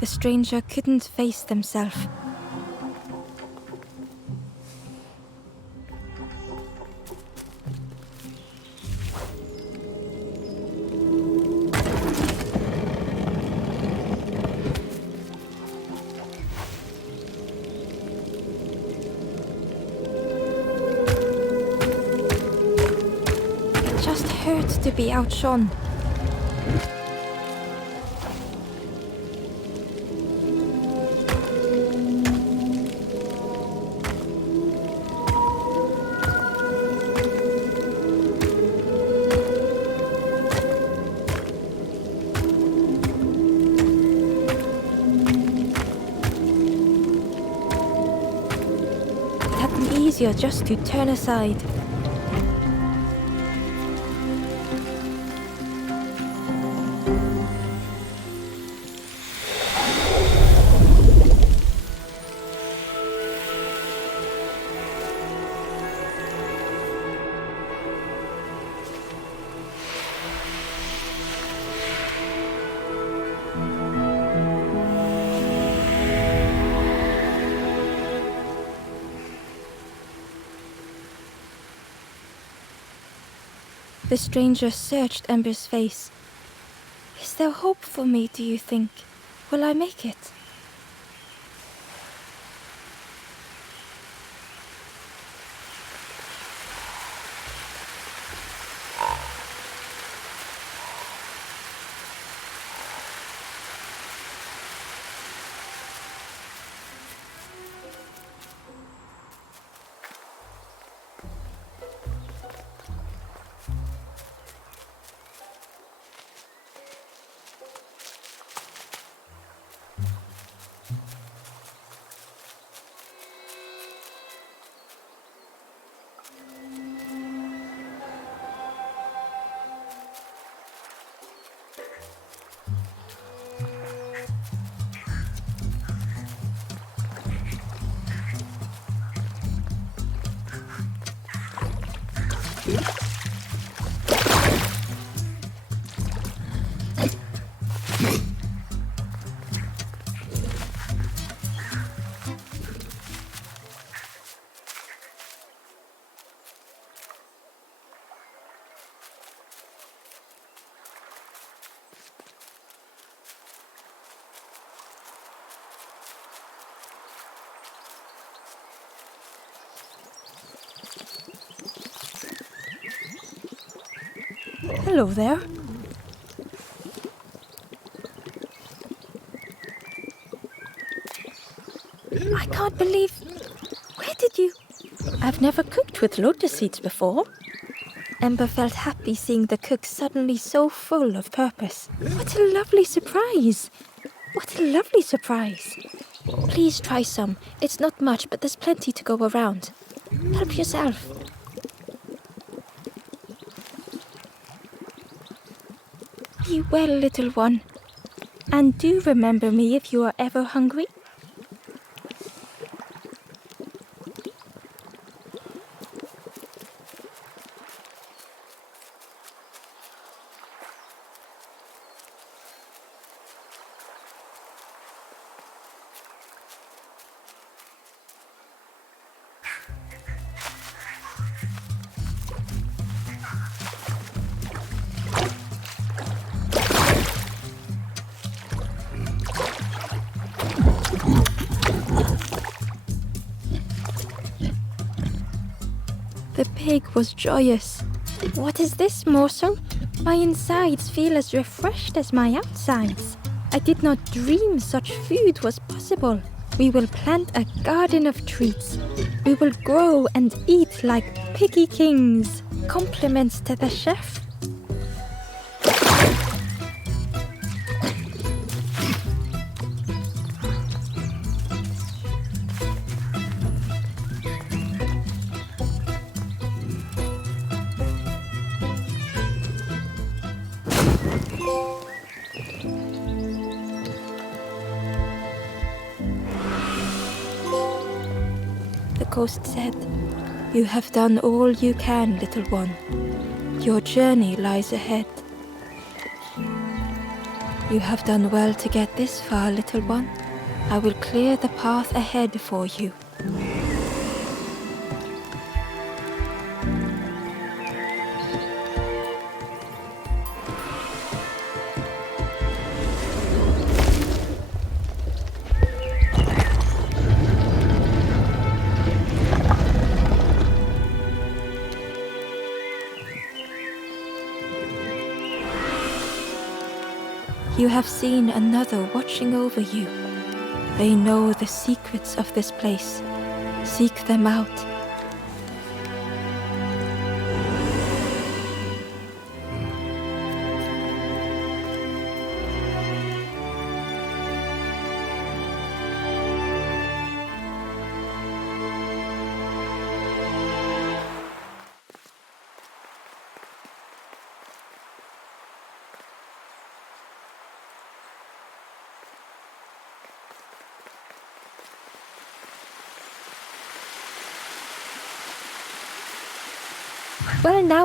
The stranger couldn't face themselves. It just hurt to be outshone. Easier just to turn aside. The stranger searched Ember's face. Is there hope for me, do you think? Will I make it? Hello there. I can't believe... Where did you... I've never cooked with lotus seeds before. Ember felt happy seeing the cook suddenly so full of purpose. What a lovely surprise! What a lovely surprise! Please try some. It's not much, but there's plenty to go around. Help yourself. Be well, little one. And do remember me if you are ever hungry. The pig was joyous. What is this morsel? My insides feel as refreshed as my outsides. I did not dream such food was possible. We will plant a garden of treats. We will grow and eat like piggy kings. Compliments to the chef. The ghost said, "You have done all you can, little one. Your journey lies ahead. You have done well to get this far, little one. I will clear the path ahead for you." You have seen another watching over you. They know the secrets of this place. Seek them out.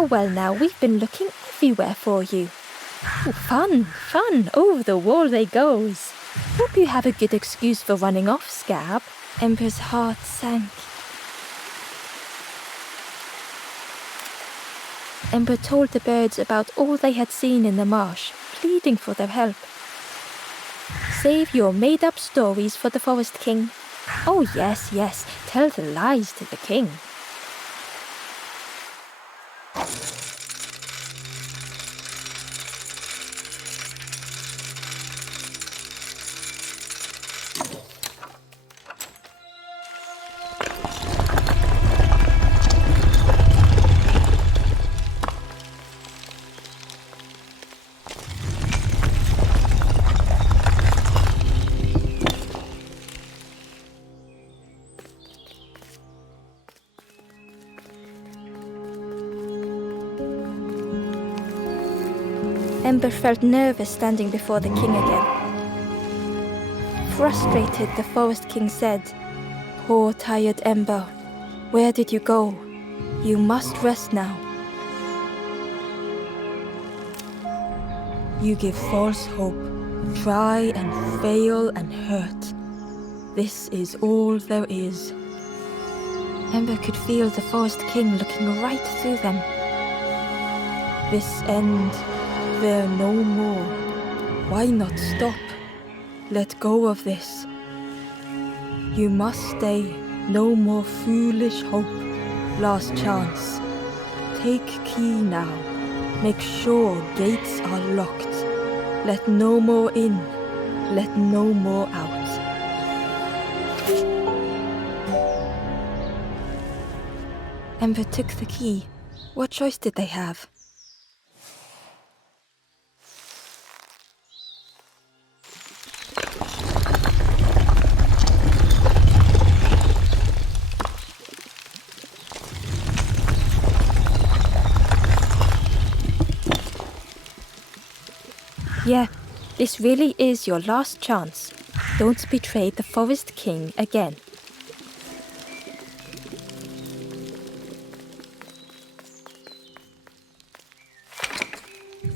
Well now, we've been looking everywhere for you. Oh, fun, over the wall they goes. Hope you have a good excuse for running off, Scab. Ember's heart sank. Ember told the birds about all they had seen in the marsh, pleading for their help. Save your made-up stories for the Forest King. Oh yes, tell the lies to the king. Ember felt nervous standing before the king again. Frustrated, the Forest King said, "Poor tired Ember, where did you go? You must rest now. You give false hope, try and fail and hurt. This is all there is. Ember could feel the Forest King looking right through them. This end, there no more. Why not stop? Let go of this. You must stay, no more foolish hope. Last chance. Take key now. Make sure gates are locked. Let no more in, let no more out. Ember took the key. What choice did they have? Yeah, this really is your last chance. Don't betray the Forest King again.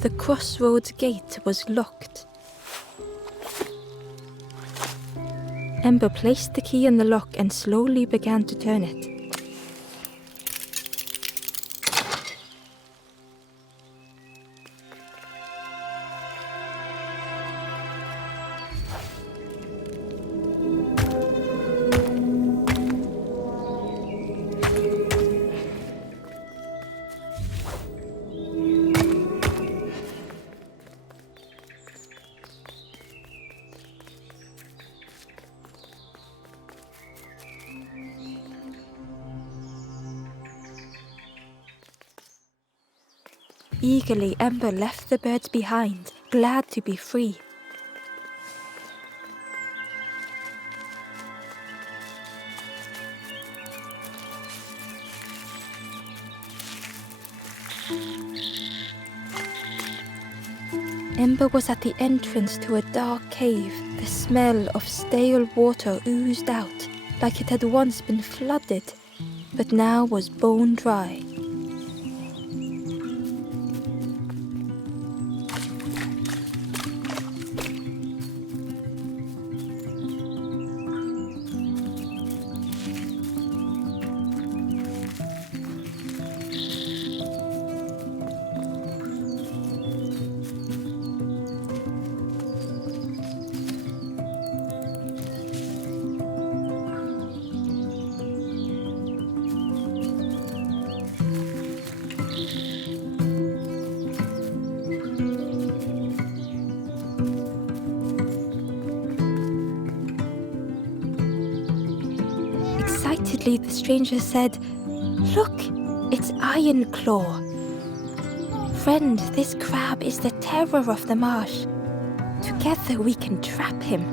The crossroads gate was locked. Ember placed the key in the lock and slowly began to turn it. Eagerly, Ember left the birds behind, glad to be free. Ember was at the entrance to a dark cave. The smell of stale water oozed out, like it had once been flooded, but now was bone dry. Excitedly, the stranger said, "Look, it's Iron Claw. Friend, this crab is the terror of the marsh. Together we can trap him.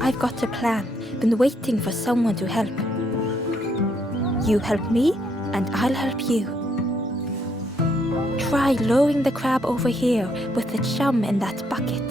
I've got a plan, been waiting for someone to help. You help me, and I'll help you. Try lowering the crab over here with the chum in that bucket."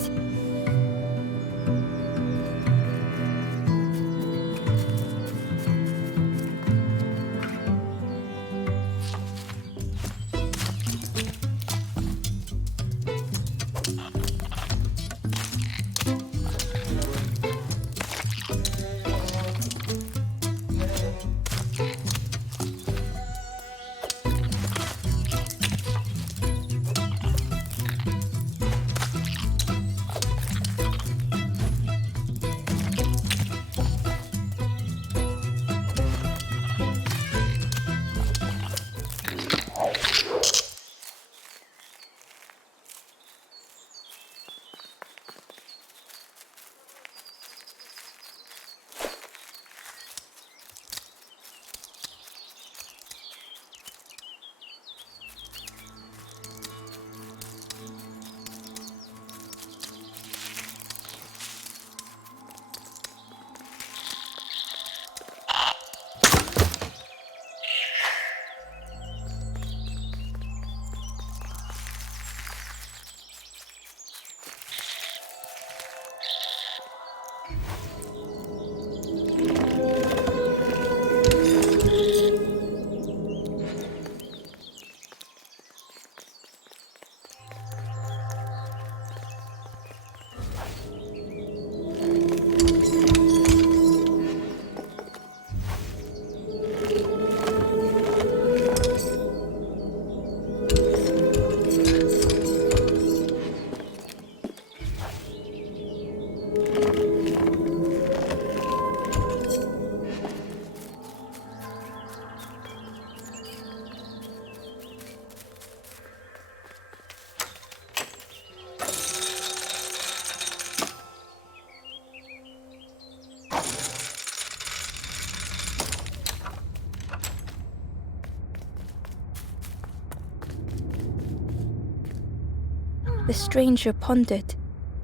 The stranger pondered.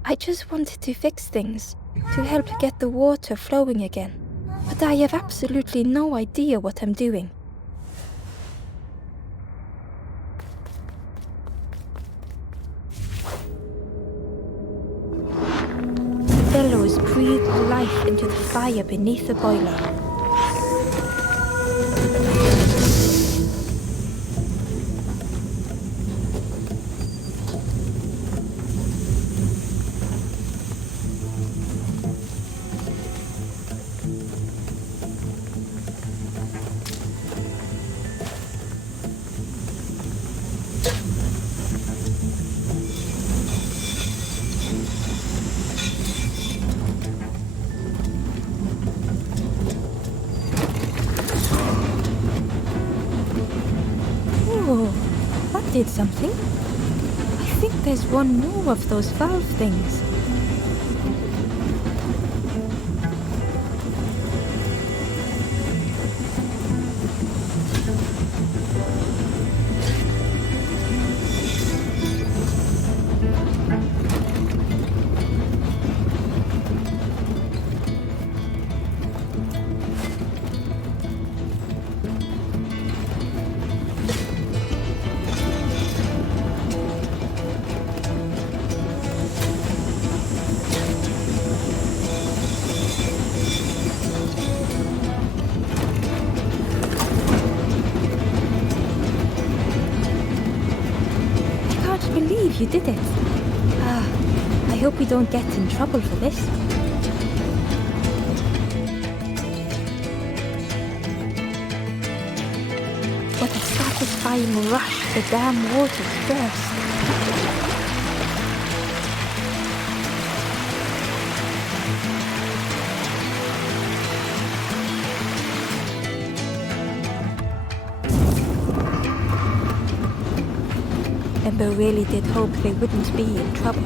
I just wanted to fix things, to help get the water flowing again. But I have absolutely no idea what I'm doing. Bellows breathed life into the fire beneath the boiler. Oh, that did something. I think there's one more of those valve things. You did it. I hope we don't get in trouble for this. What a satisfying rush the dam waters burst. Ember really did hope they wouldn't be in trouble.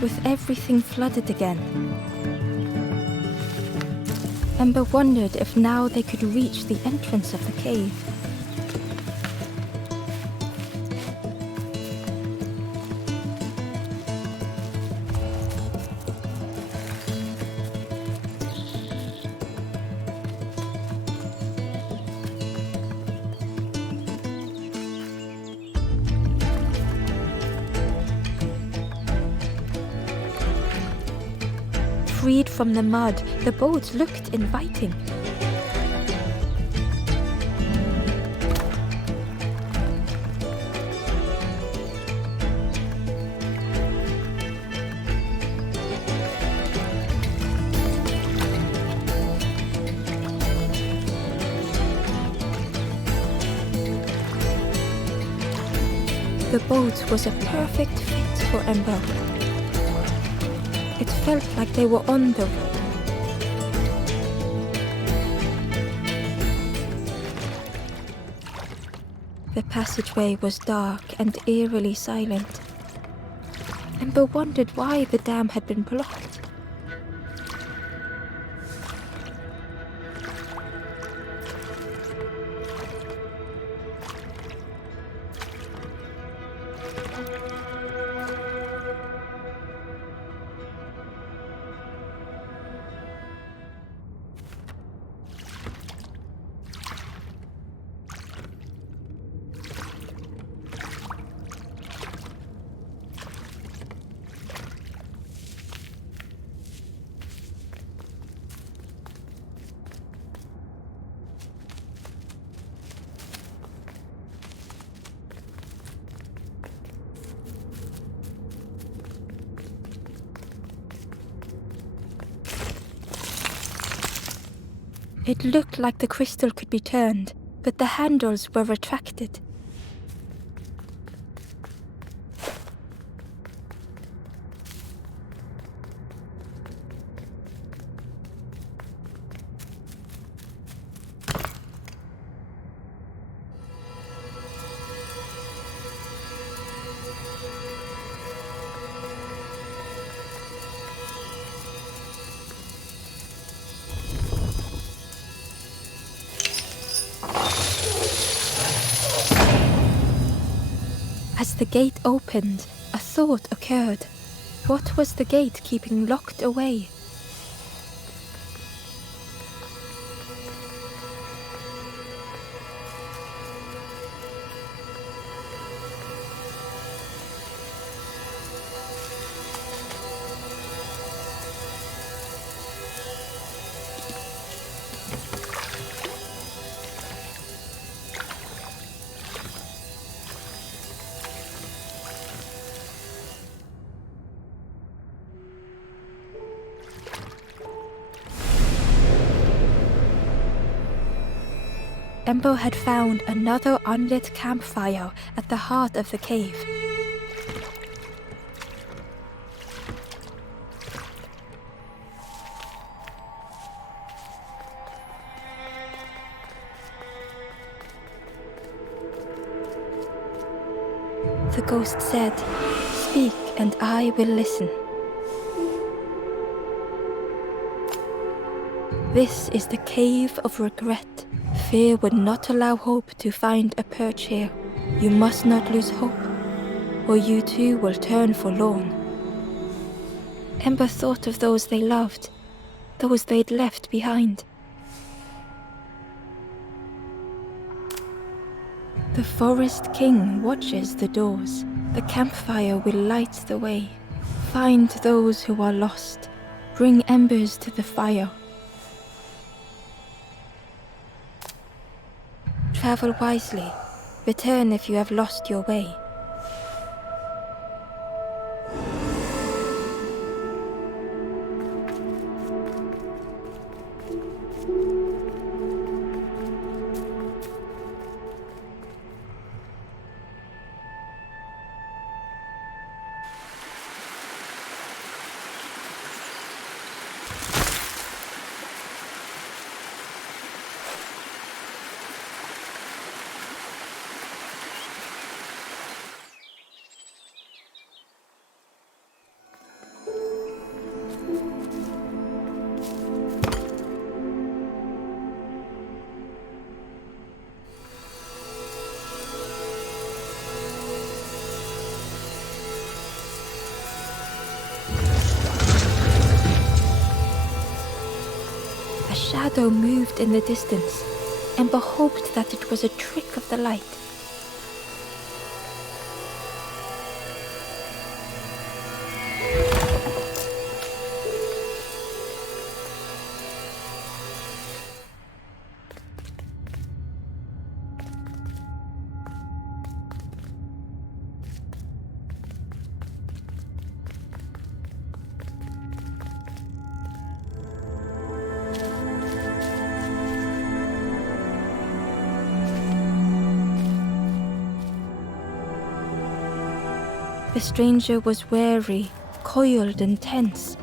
With everything flooded again, Ember wondered if now they could reach the entrance of the cave. Freed from the mud, the boat looked inviting. The boat was a perfect fit for Ember. It felt like they were on the road. The passageway was dark and eerily silent. Ember wondered why the dam had been blocked. It looked like the crystal could be turned, but the handles were retracted. the gate opened, a thought occurred. What was the gate keeping locked away? Ember had found another unlit campfire at the heart of the cave. The ghost said, "Speak and I will listen." This is the cave of regret. Fear would not allow hope to find a perch here. You must not lose hope, or you too will turn forlorn. Ember thought of those they loved, those they'd left behind. The Forest King watches the doors. The campfire will light the way. Find those who are lost. Bring embers to the fire. Travel wisely. Return if you have lost your way. A shadow moved in the distance. Ember hoped that it was a trick of the light. The stranger was wary, coiled and tense.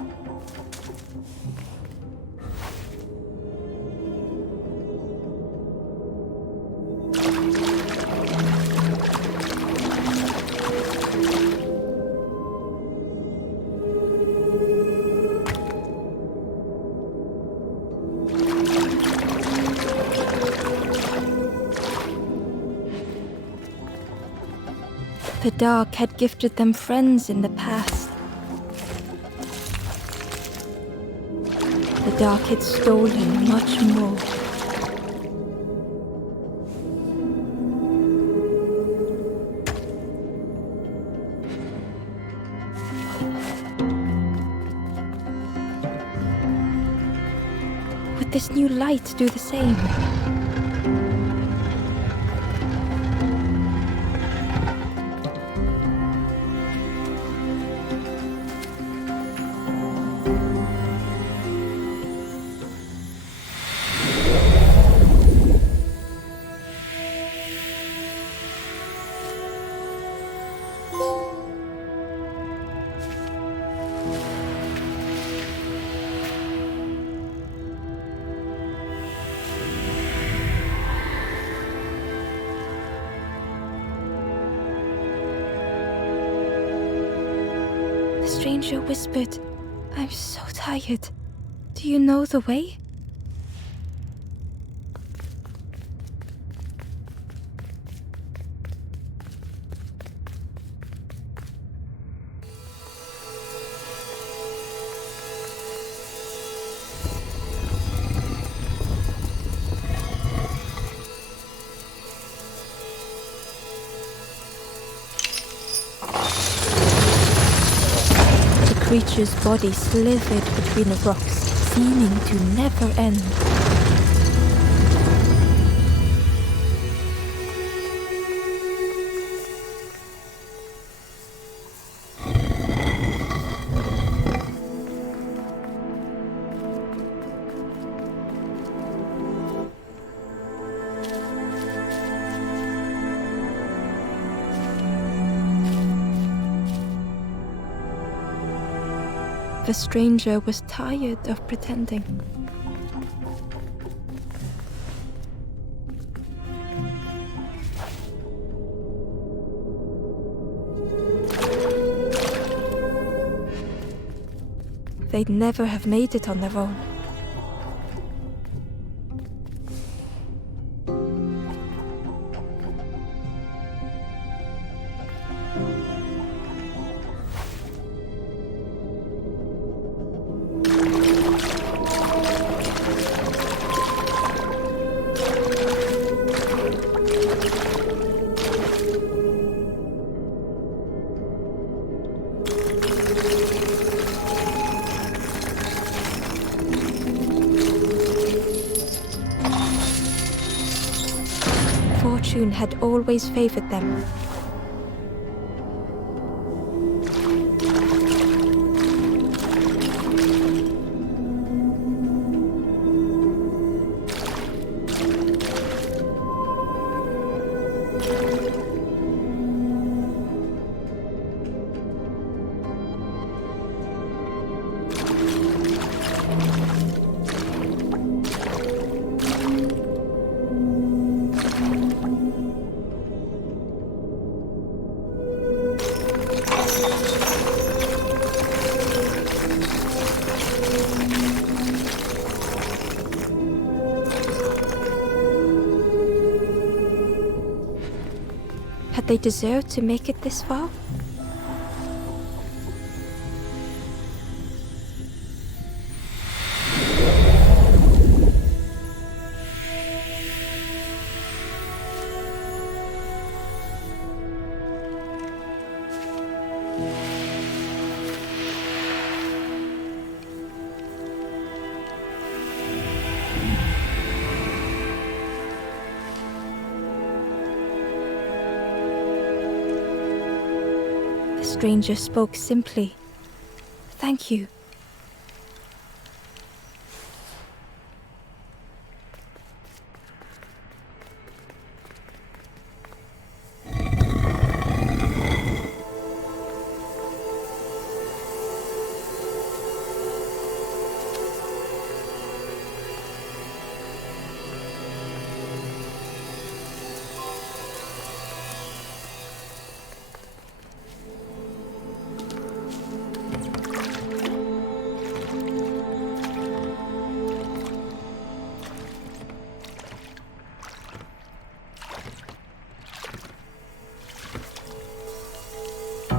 The dark had gifted them friends in the past. The dark had stolen much more. Would this new light do the same? The stranger whispered, "I'm so tired. Do you know the way?" creature's body slithered between the rocks, seeming to never end. The stranger was tired of pretending. They'd never have made it on their own. Fortune had always favored them. Had they deserved to make it this far? The stranger spoke simply. "Thank you."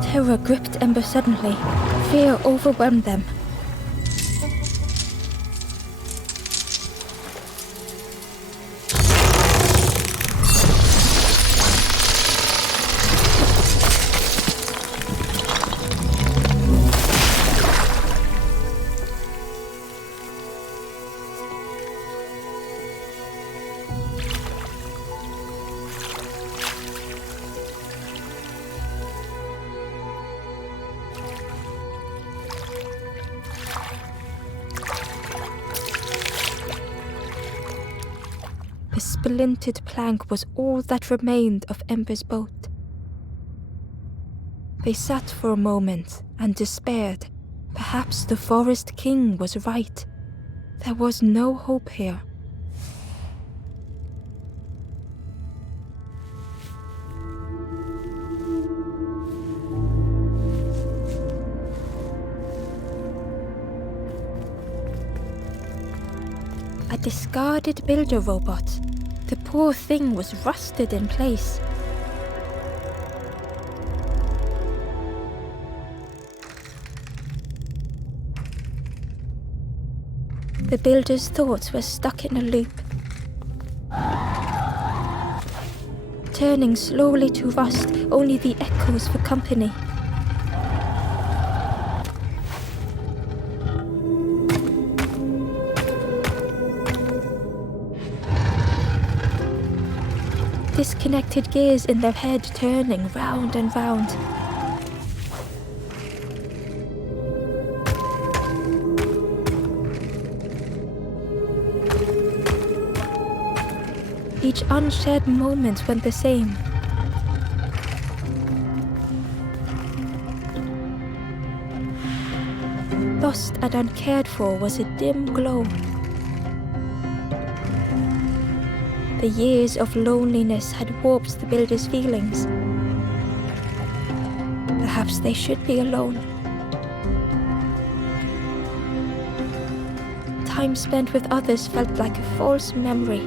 Terror gripped Ember suddenly. Fear overwhelmed them. The splintered plank was all that remained of Ember's boat. They sat for a moment and despaired. Perhaps the Forest King was right. There was no hope here. A discarded builder robot. The poor thing was rusted in place. The builder's thoughts were stuck in a loop, turning slowly to rust, only the echoes for company. disconnected gears in their head turning round and round. Each unshared moment went the same. Lost and uncared for was a dim glow. The years of loneliness had warped the builder's feelings. Perhaps they should be alone. Time spent with others felt like a false memory.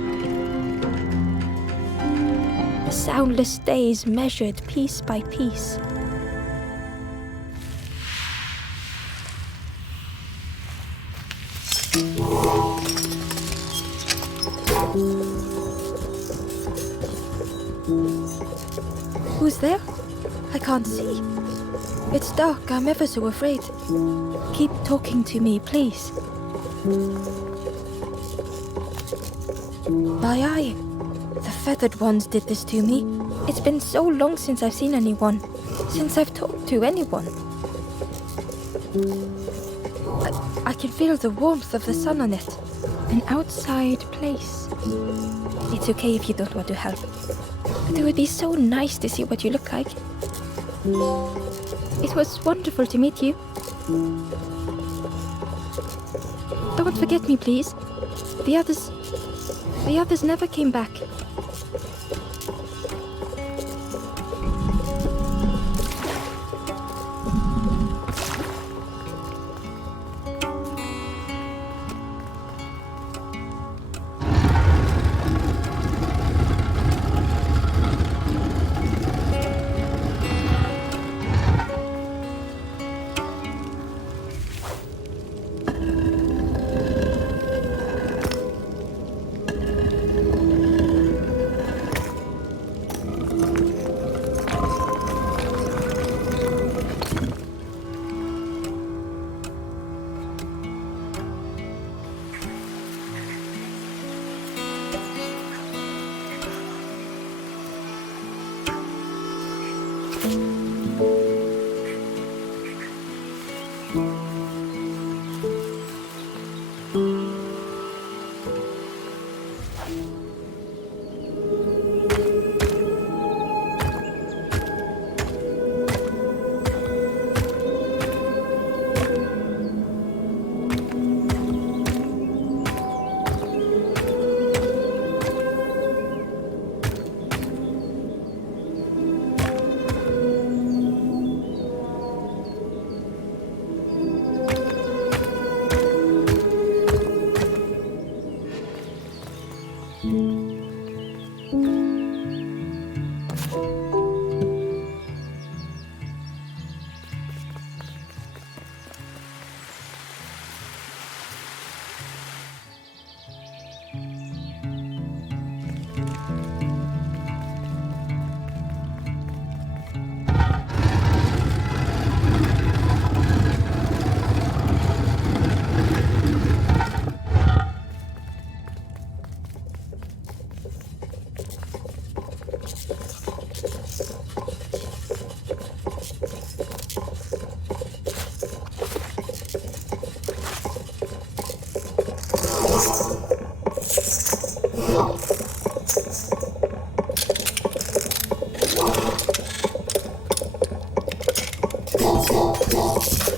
The soundless days measured piece by piece. Who's there? I can't see. It's dark, I'm ever so afraid. Keep talking to me, please. My eye. The feathered ones did this to me. It's been so long since I've seen anyone. Since I've talked to anyone. I can feel the warmth of the sun on it. An outside place. It's okay if you don't want to help. But it would be so nice to see what you look like. It was wonderful to meet you. Don't forget me, please. The others never came back.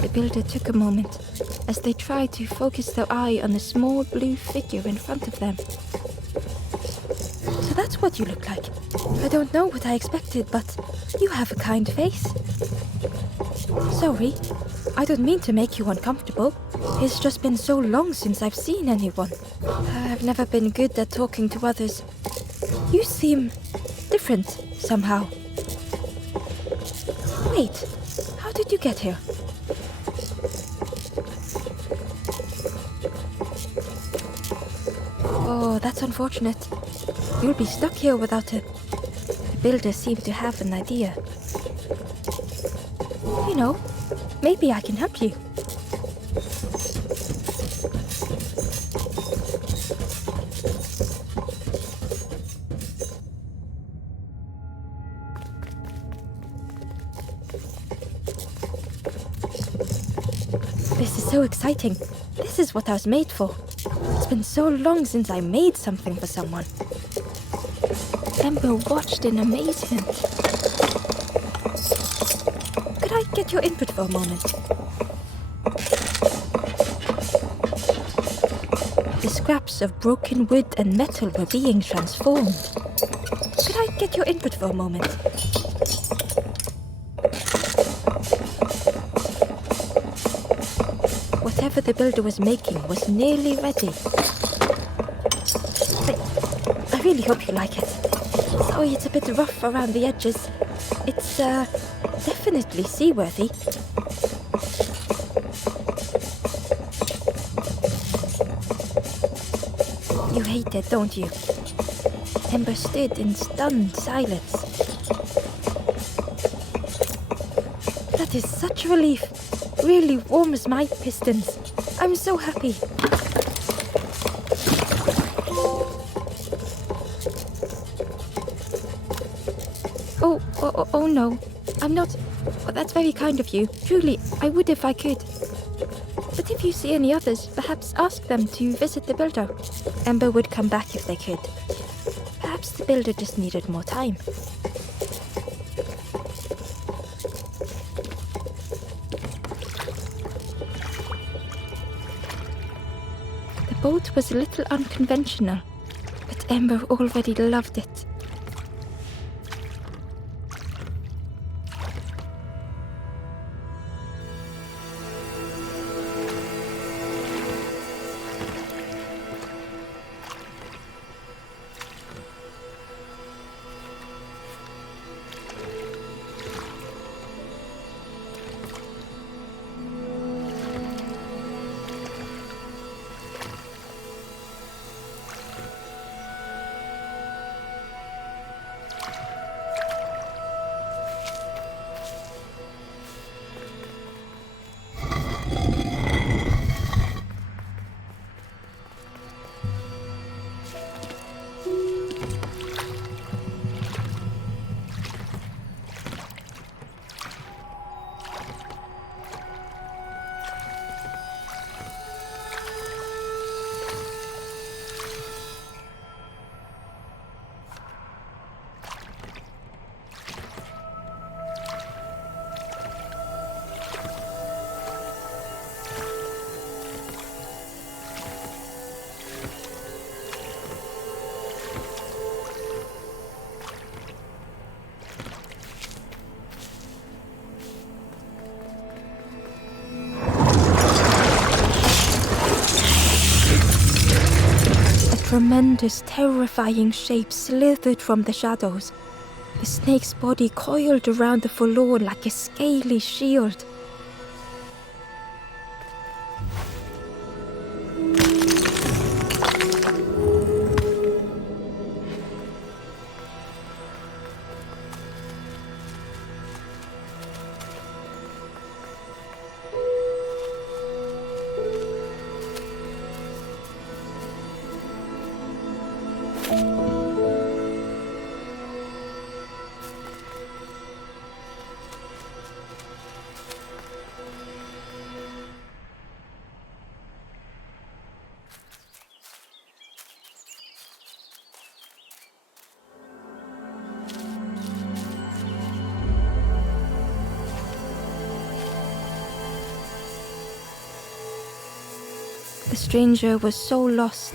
The builder took a moment as they tried to focus their eye on the small blue figure in front of them. So that's what you look like. I don't know what I expected, but you have a kind face. Sorry, I don't mean to make you uncomfortable. It's just been so long since I've seen anyone. I've never been good at talking to others. You seem different somehow. Wait, how did you get here? Oh, that's unfortunate. You'll be stuck here without a... The builder seemed to have an idea. You know, maybe I can help you. This is so exciting. This is what I was made for. It's been so long since I made something for someone. Ember watched in amazement. Could I get your input for a moment? The scraps of broken wood and metal were being transformed. Could I get your input for a moment? Whatever the builder was making was nearly ready. I really hope you like it. Sorry, it's a bit rough around the edges. It's, definitely seaworthy. You hate it, don't you? Ember stood in stunned silence. That is such a relief. Really warms my pistons. I'm so happy. Oh no. I'm not... Well, that's very kind of you. Truly, I would if I could. But if you see any others, perhaps ask them to visit the builder. Ember would come back if they could. Perhaps the builder just needed more time. The boat was a little unconventional, but Ember already loved it. Tremendous, terrifying shape slithered from the shadows. The snake's body coiled around the forlorn like a scaly shield. The stranger was so lost.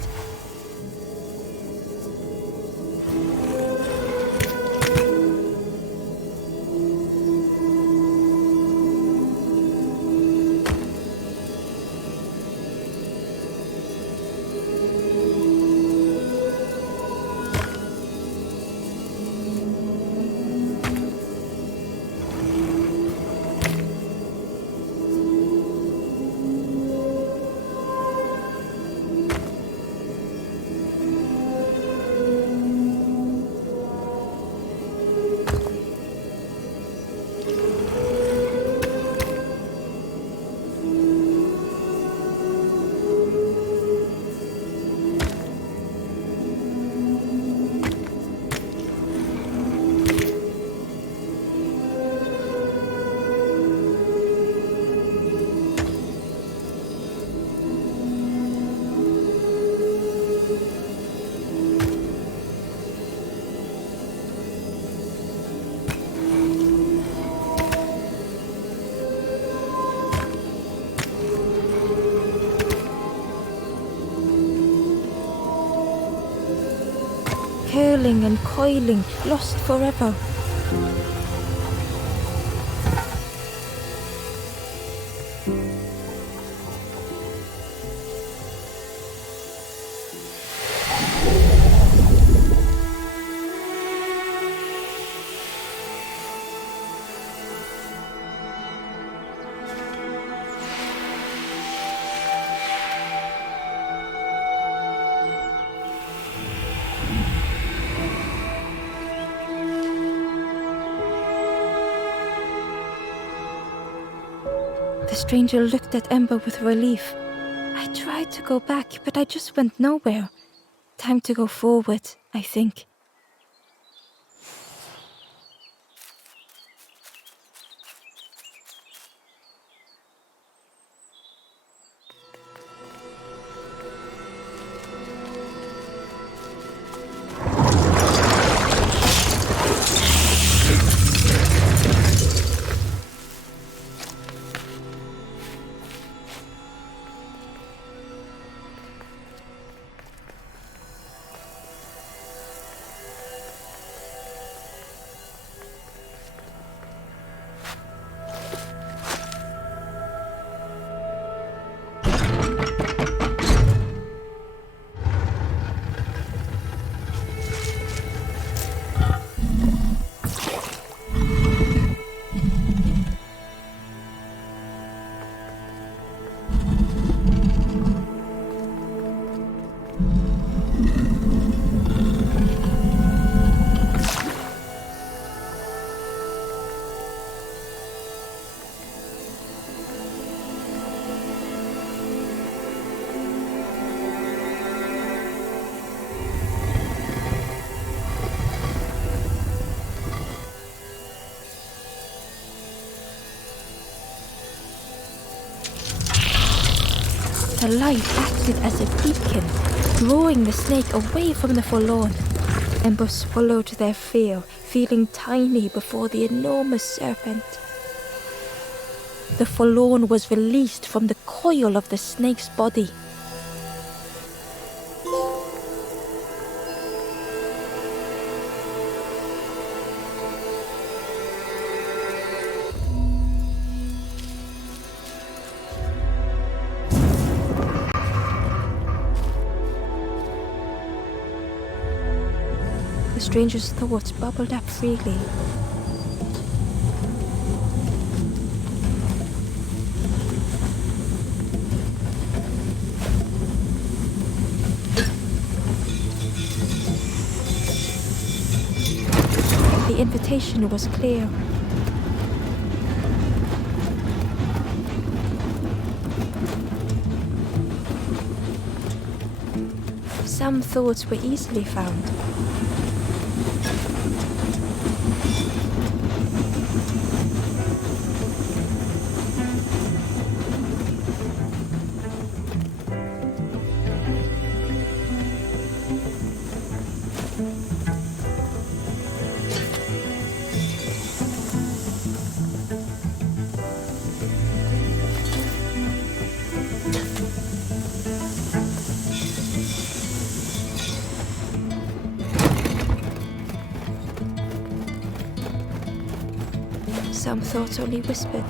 curling and coiling, lost forever. The stranger looked at Ember with relief. I tried to go back, but I just went nowhere. Time to go forward, I think. The light acted as a beacon, drawing the snake away from the forlorn. Ember swallowed their fear, feeling tiny before the enormous serpent. The forlorn was released from the coil of the snake's body. The stranger's thoughts bubbled up freely. The invitation was clear. Some thoughts were easily found. Some thoughts only whispered.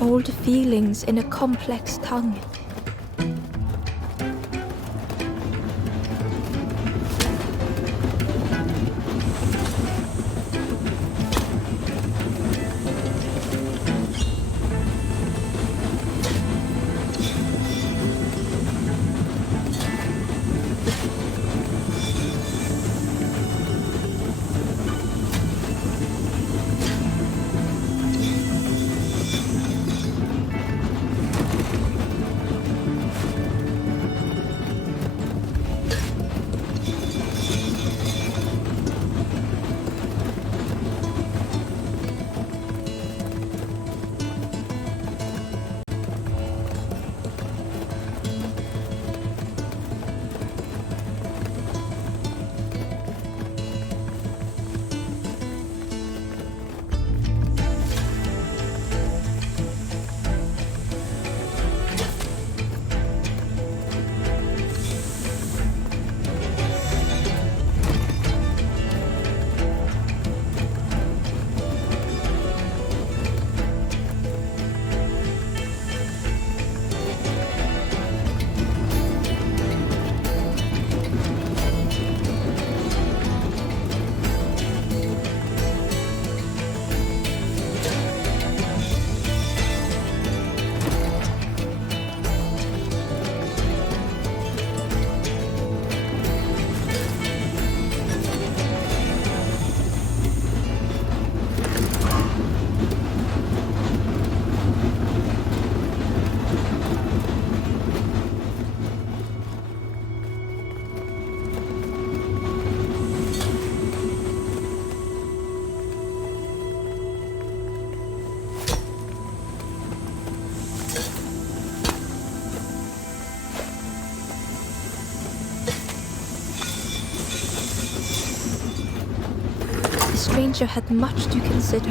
Old feelings in a complex tongue. stranger had much to consider.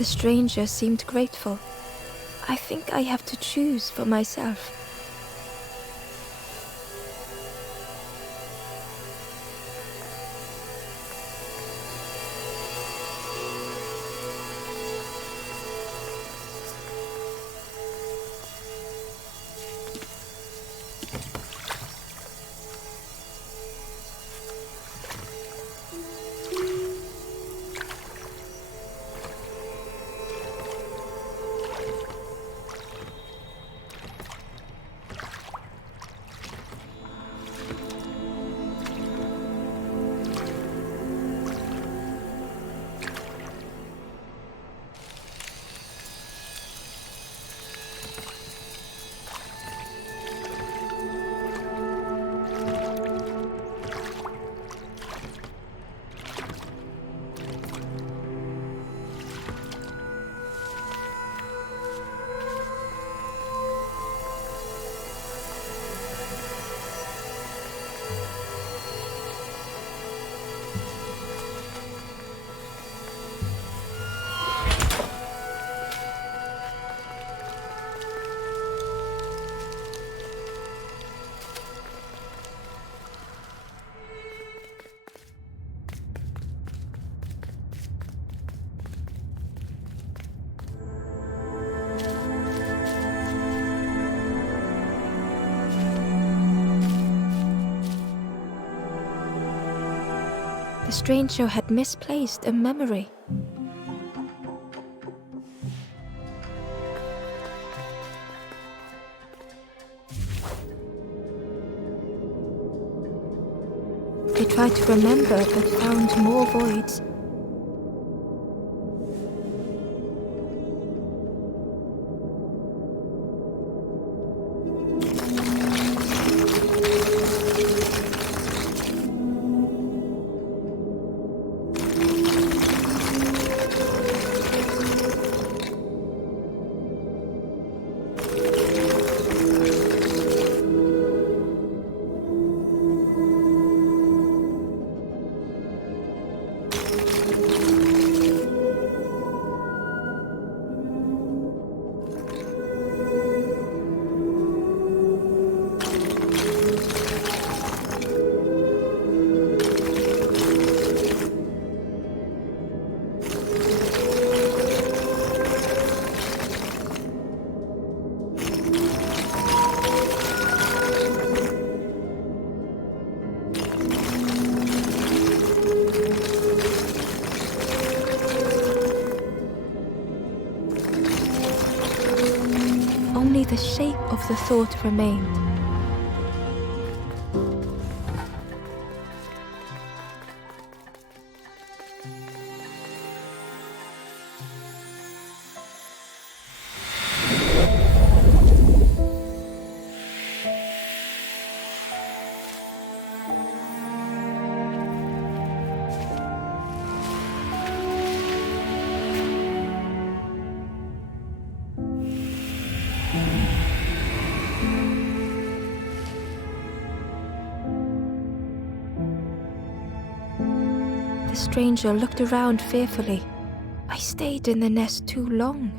The stranger seemed grateful. I think I have to choose for myself. The stranger had misplaced a memory. They tried to remember but found more voids. Only the shape of the thought remained. The stranger looked around fearfully. I stayed in the nest too long.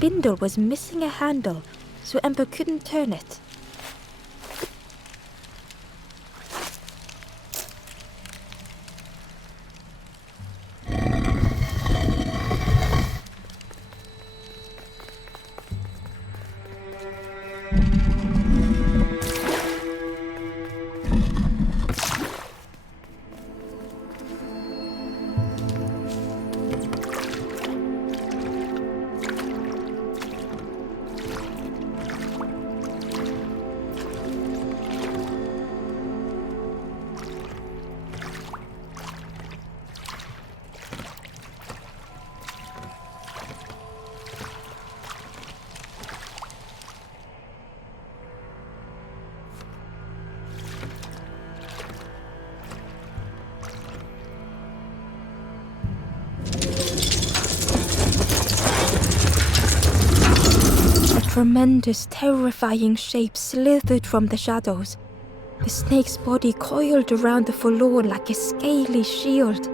spindle was missing a handle, so Ember couldn't turn it. Tremendous, terrifying shape slithered from the shadows. The snake's body coiled around the forlorn like a scaly shield.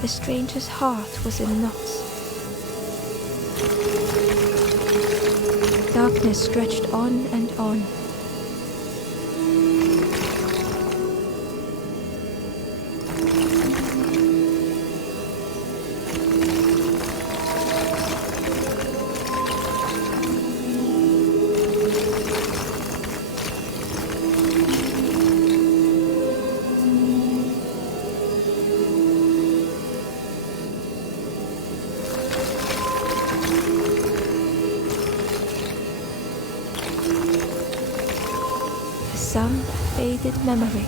The stranger's heart was in knots. Darkness stretched on and on. Some faded memory.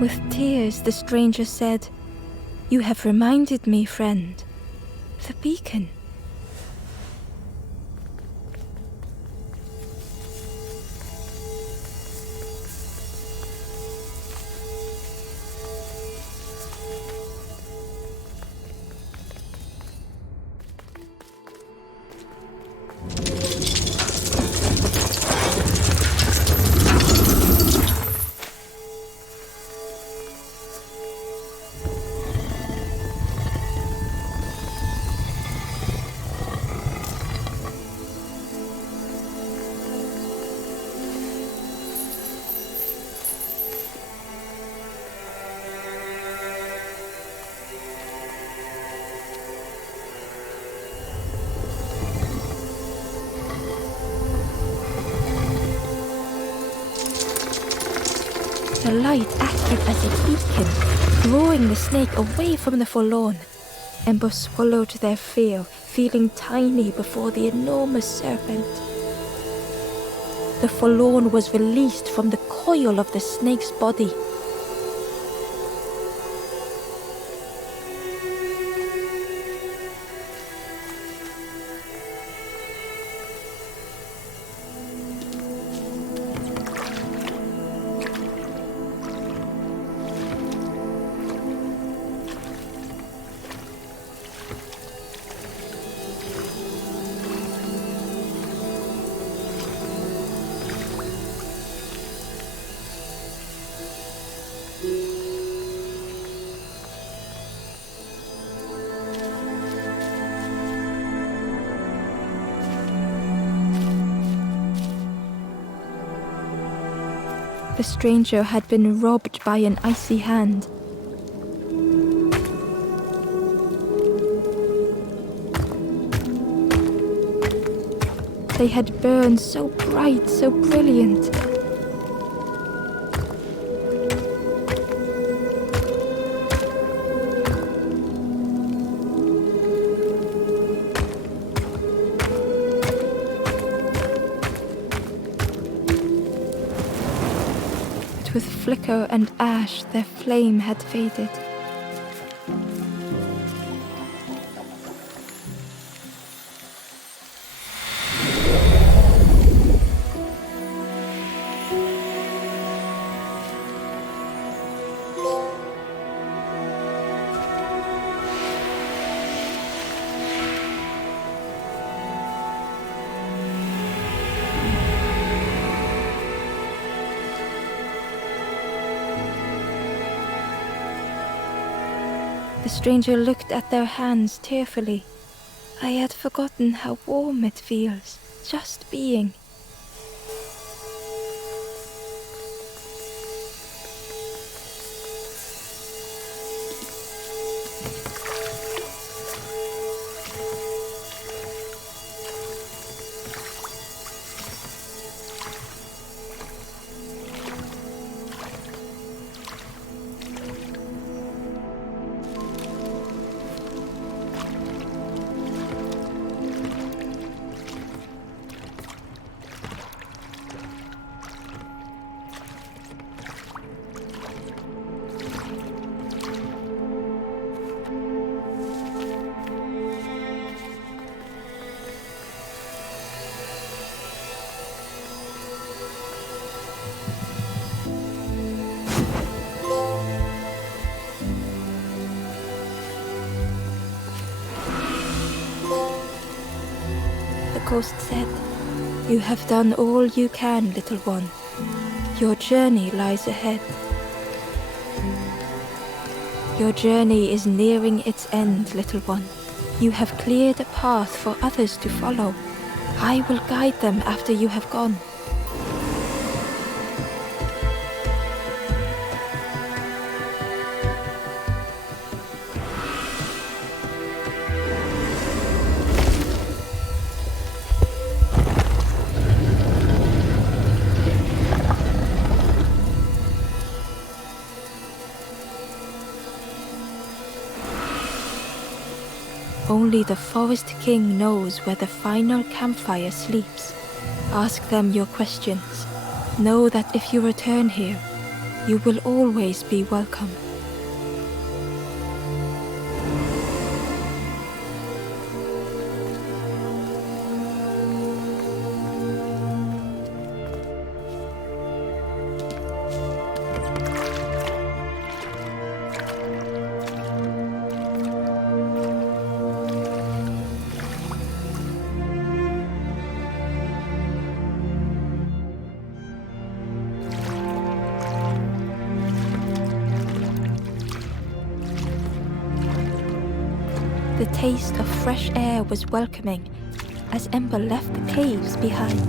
With tears, the stranger said, "You have reminded me, friend. The beacon." The light acted as a beacon, drawing the snake away from the forlorn. Ember swallowed their fear, feeling tiny before the enormous serpent. The forlorn was released from the coil of the snake's body. The stranger had been robbed by an icy hand. They had burned so bright, so brilliant. With flicker and ash, their flame had faded. The stranger looked at their hands tearfully. I had forgotten how warm it feels, just being. The ghost said, "You have done all you can, little one. Your journey lies ahead. Your journey is nearing its end, little one. You have cleared a path for others to follow. I will guide them after you have gone." Only the Forest King knows where the final campfire sleeps. Ask them your questions. Know that if you return here, you will always be welcome. The taste of fresh air was welcoming as Ember left the caves behind.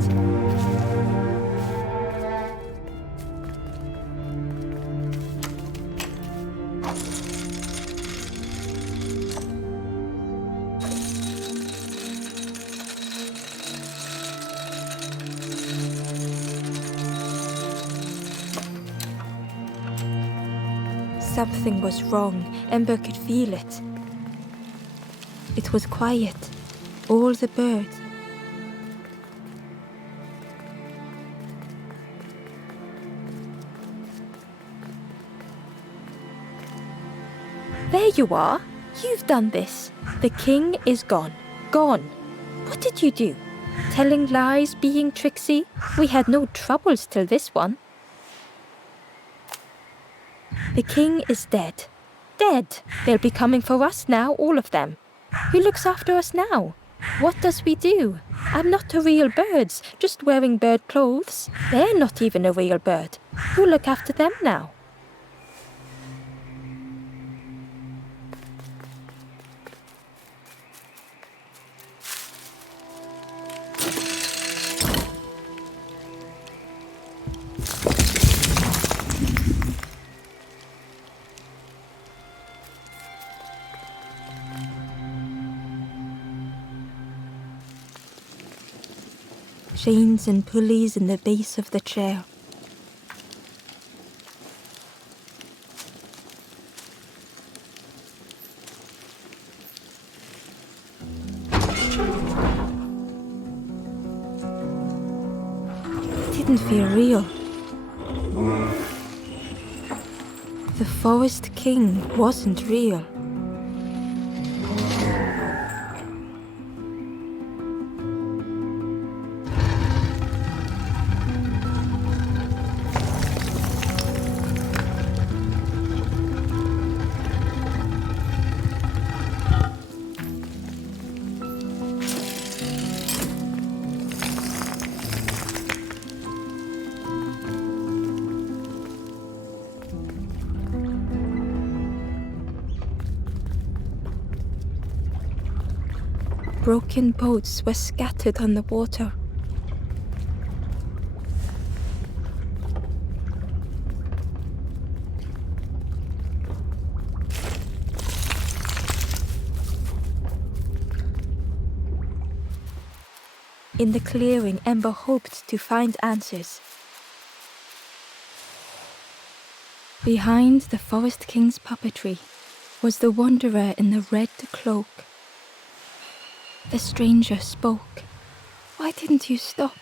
Something was wrong. Ember could feel it. It was quiet. All the birds. There you are. You've done this. The king is gone. Gone. What did you do? Telling lies, being tricksy? We had no troubles till this one. The king is dead. Dead. They'll be coming for us now, all of them. Who looks after us now? What does we do? I'm not a real bird, just wearing bird clothes. They're not even a real bird. Who'll look after them now? Chains and pulleys in the base of the chair. It didn't feel real. The Forest King wasn't real. Broken boats were scattered on the water. In the clearing, Ember hoped to find answers. Behind the Forest King's puppetry was the wanderer in the red cloak. The stranger spoke. Why didn't you stop?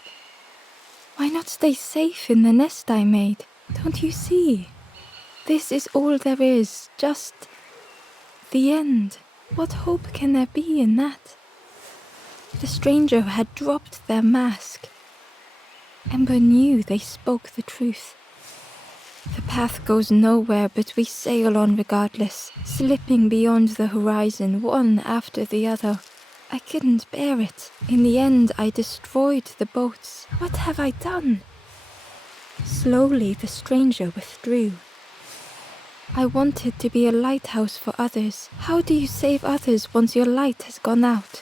Why not stay safe in the nest I made? Don't you see? This is all there is, just the end. What hope can there be in that? The stranger had dropped their mask. Ember knew they spoke the truth. The path goes nowhere, but we sail on regardless, slipping beyond the horizon, one after the other. I couldn't bear it. In the end, I destroyed the boats. What have I done? Slowly, the stranger withdrew. I wanted to be a lighthouse for others. How do you save others once your light has gone out?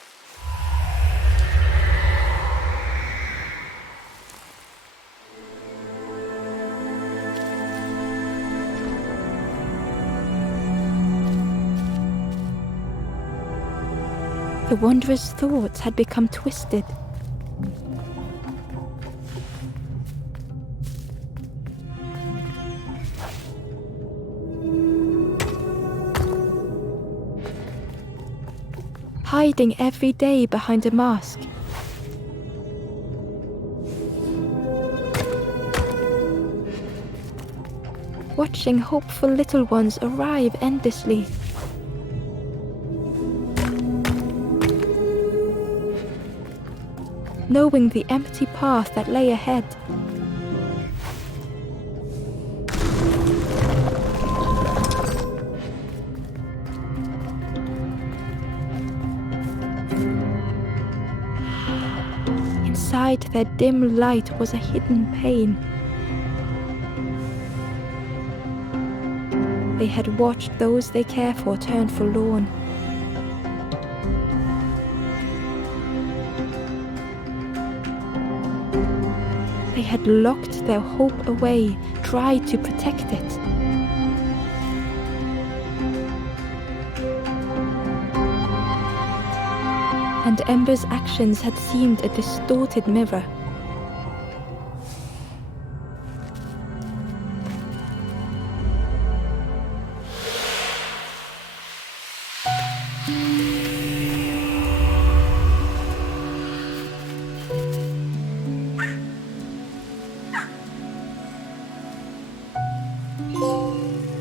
The wanderer's thoughts had become twisted. Hiding every day behind a mask. Watching hopeful little ones arrive endlessly. Knowing the empty path that lay ahead. Inside their dim light was a hidden pain. They had watched those they care for turn forlorn. They had locked their hope away, tried to protect it. And Ember's actions had seemed a distorted mirror.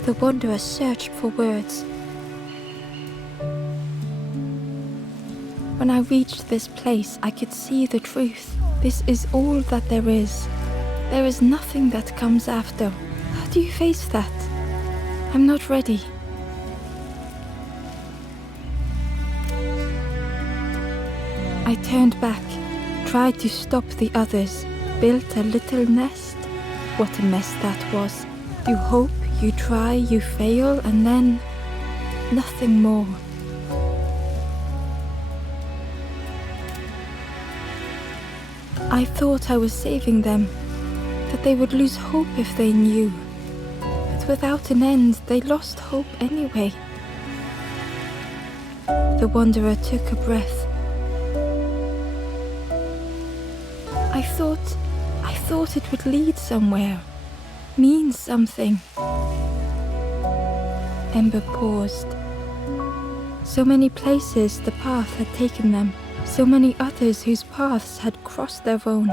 The wanderer searched for words. When I reached this place, I could see the truth. This is all that there is. There is nothing that comes after. How do you face that? I'm not ready. I turned back, tried to stop the others, built a little nest. What a mess that was. You hope, you try, you fail, and then nothing more. I thought I was saving them, that they would lose hope if they knew. But without an end, they lost hope anyway. The wanderer took a breath. I thought it would lead somewhere, mean something. Ember paused. So many places the path had taken them, so many others whose paths had crossed their own.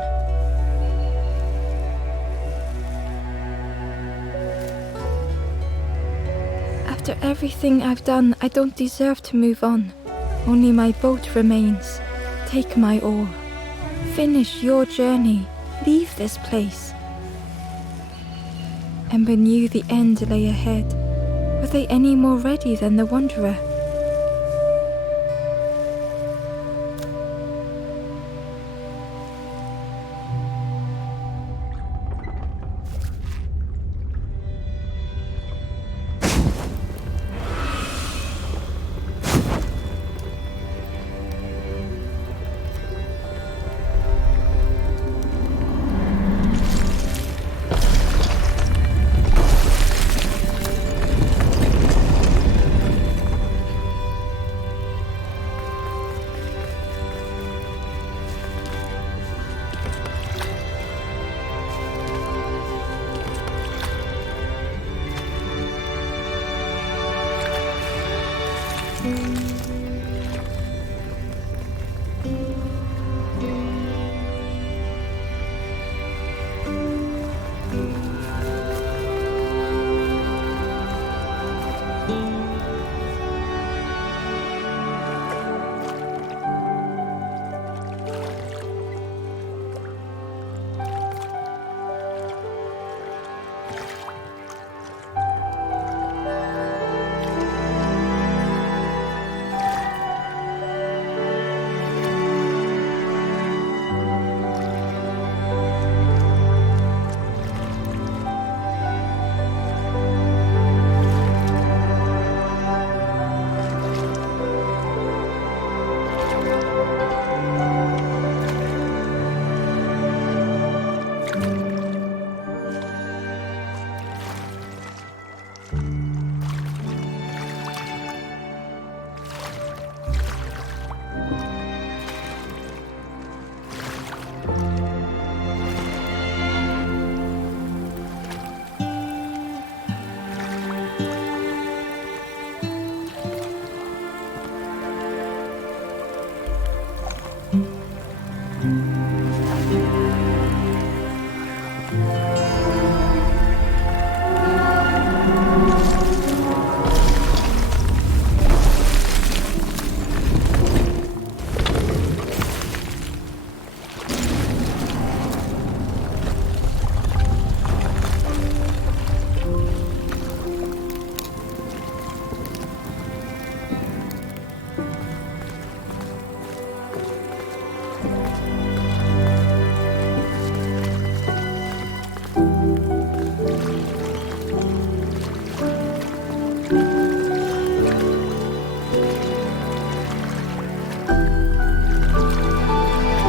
After everything I've done, I don't deserve to move on. Only my boat remains. Take my oar. Finish your journey. Leave this place. Ember knew the end lay ahead. Were they any more ready than the wanderer?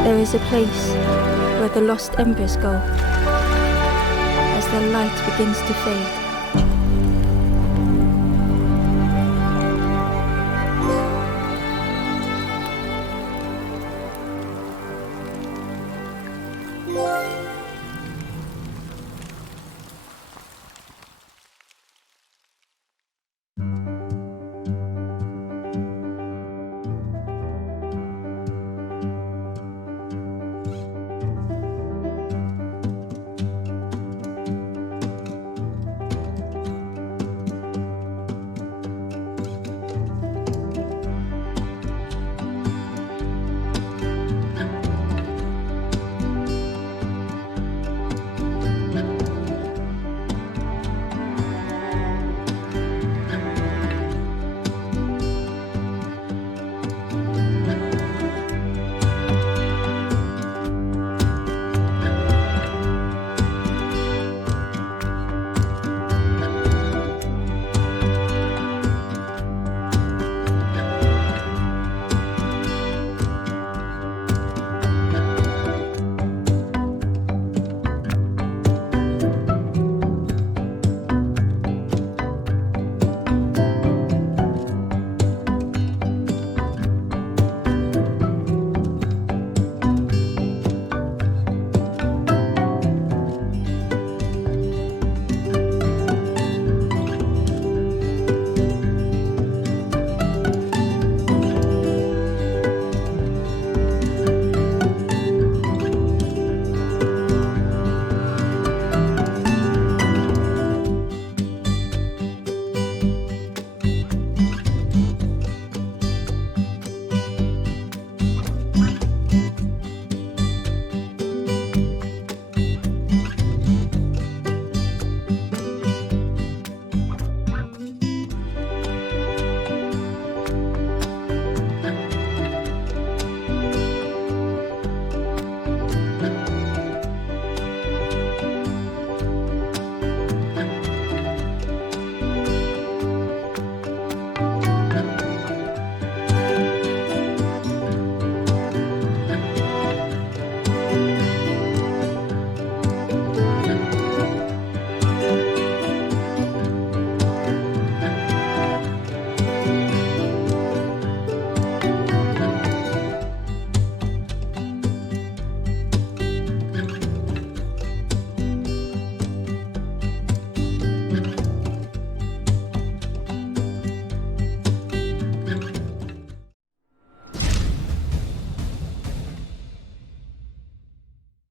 There is a place where the lost embers go as their light begins to fade.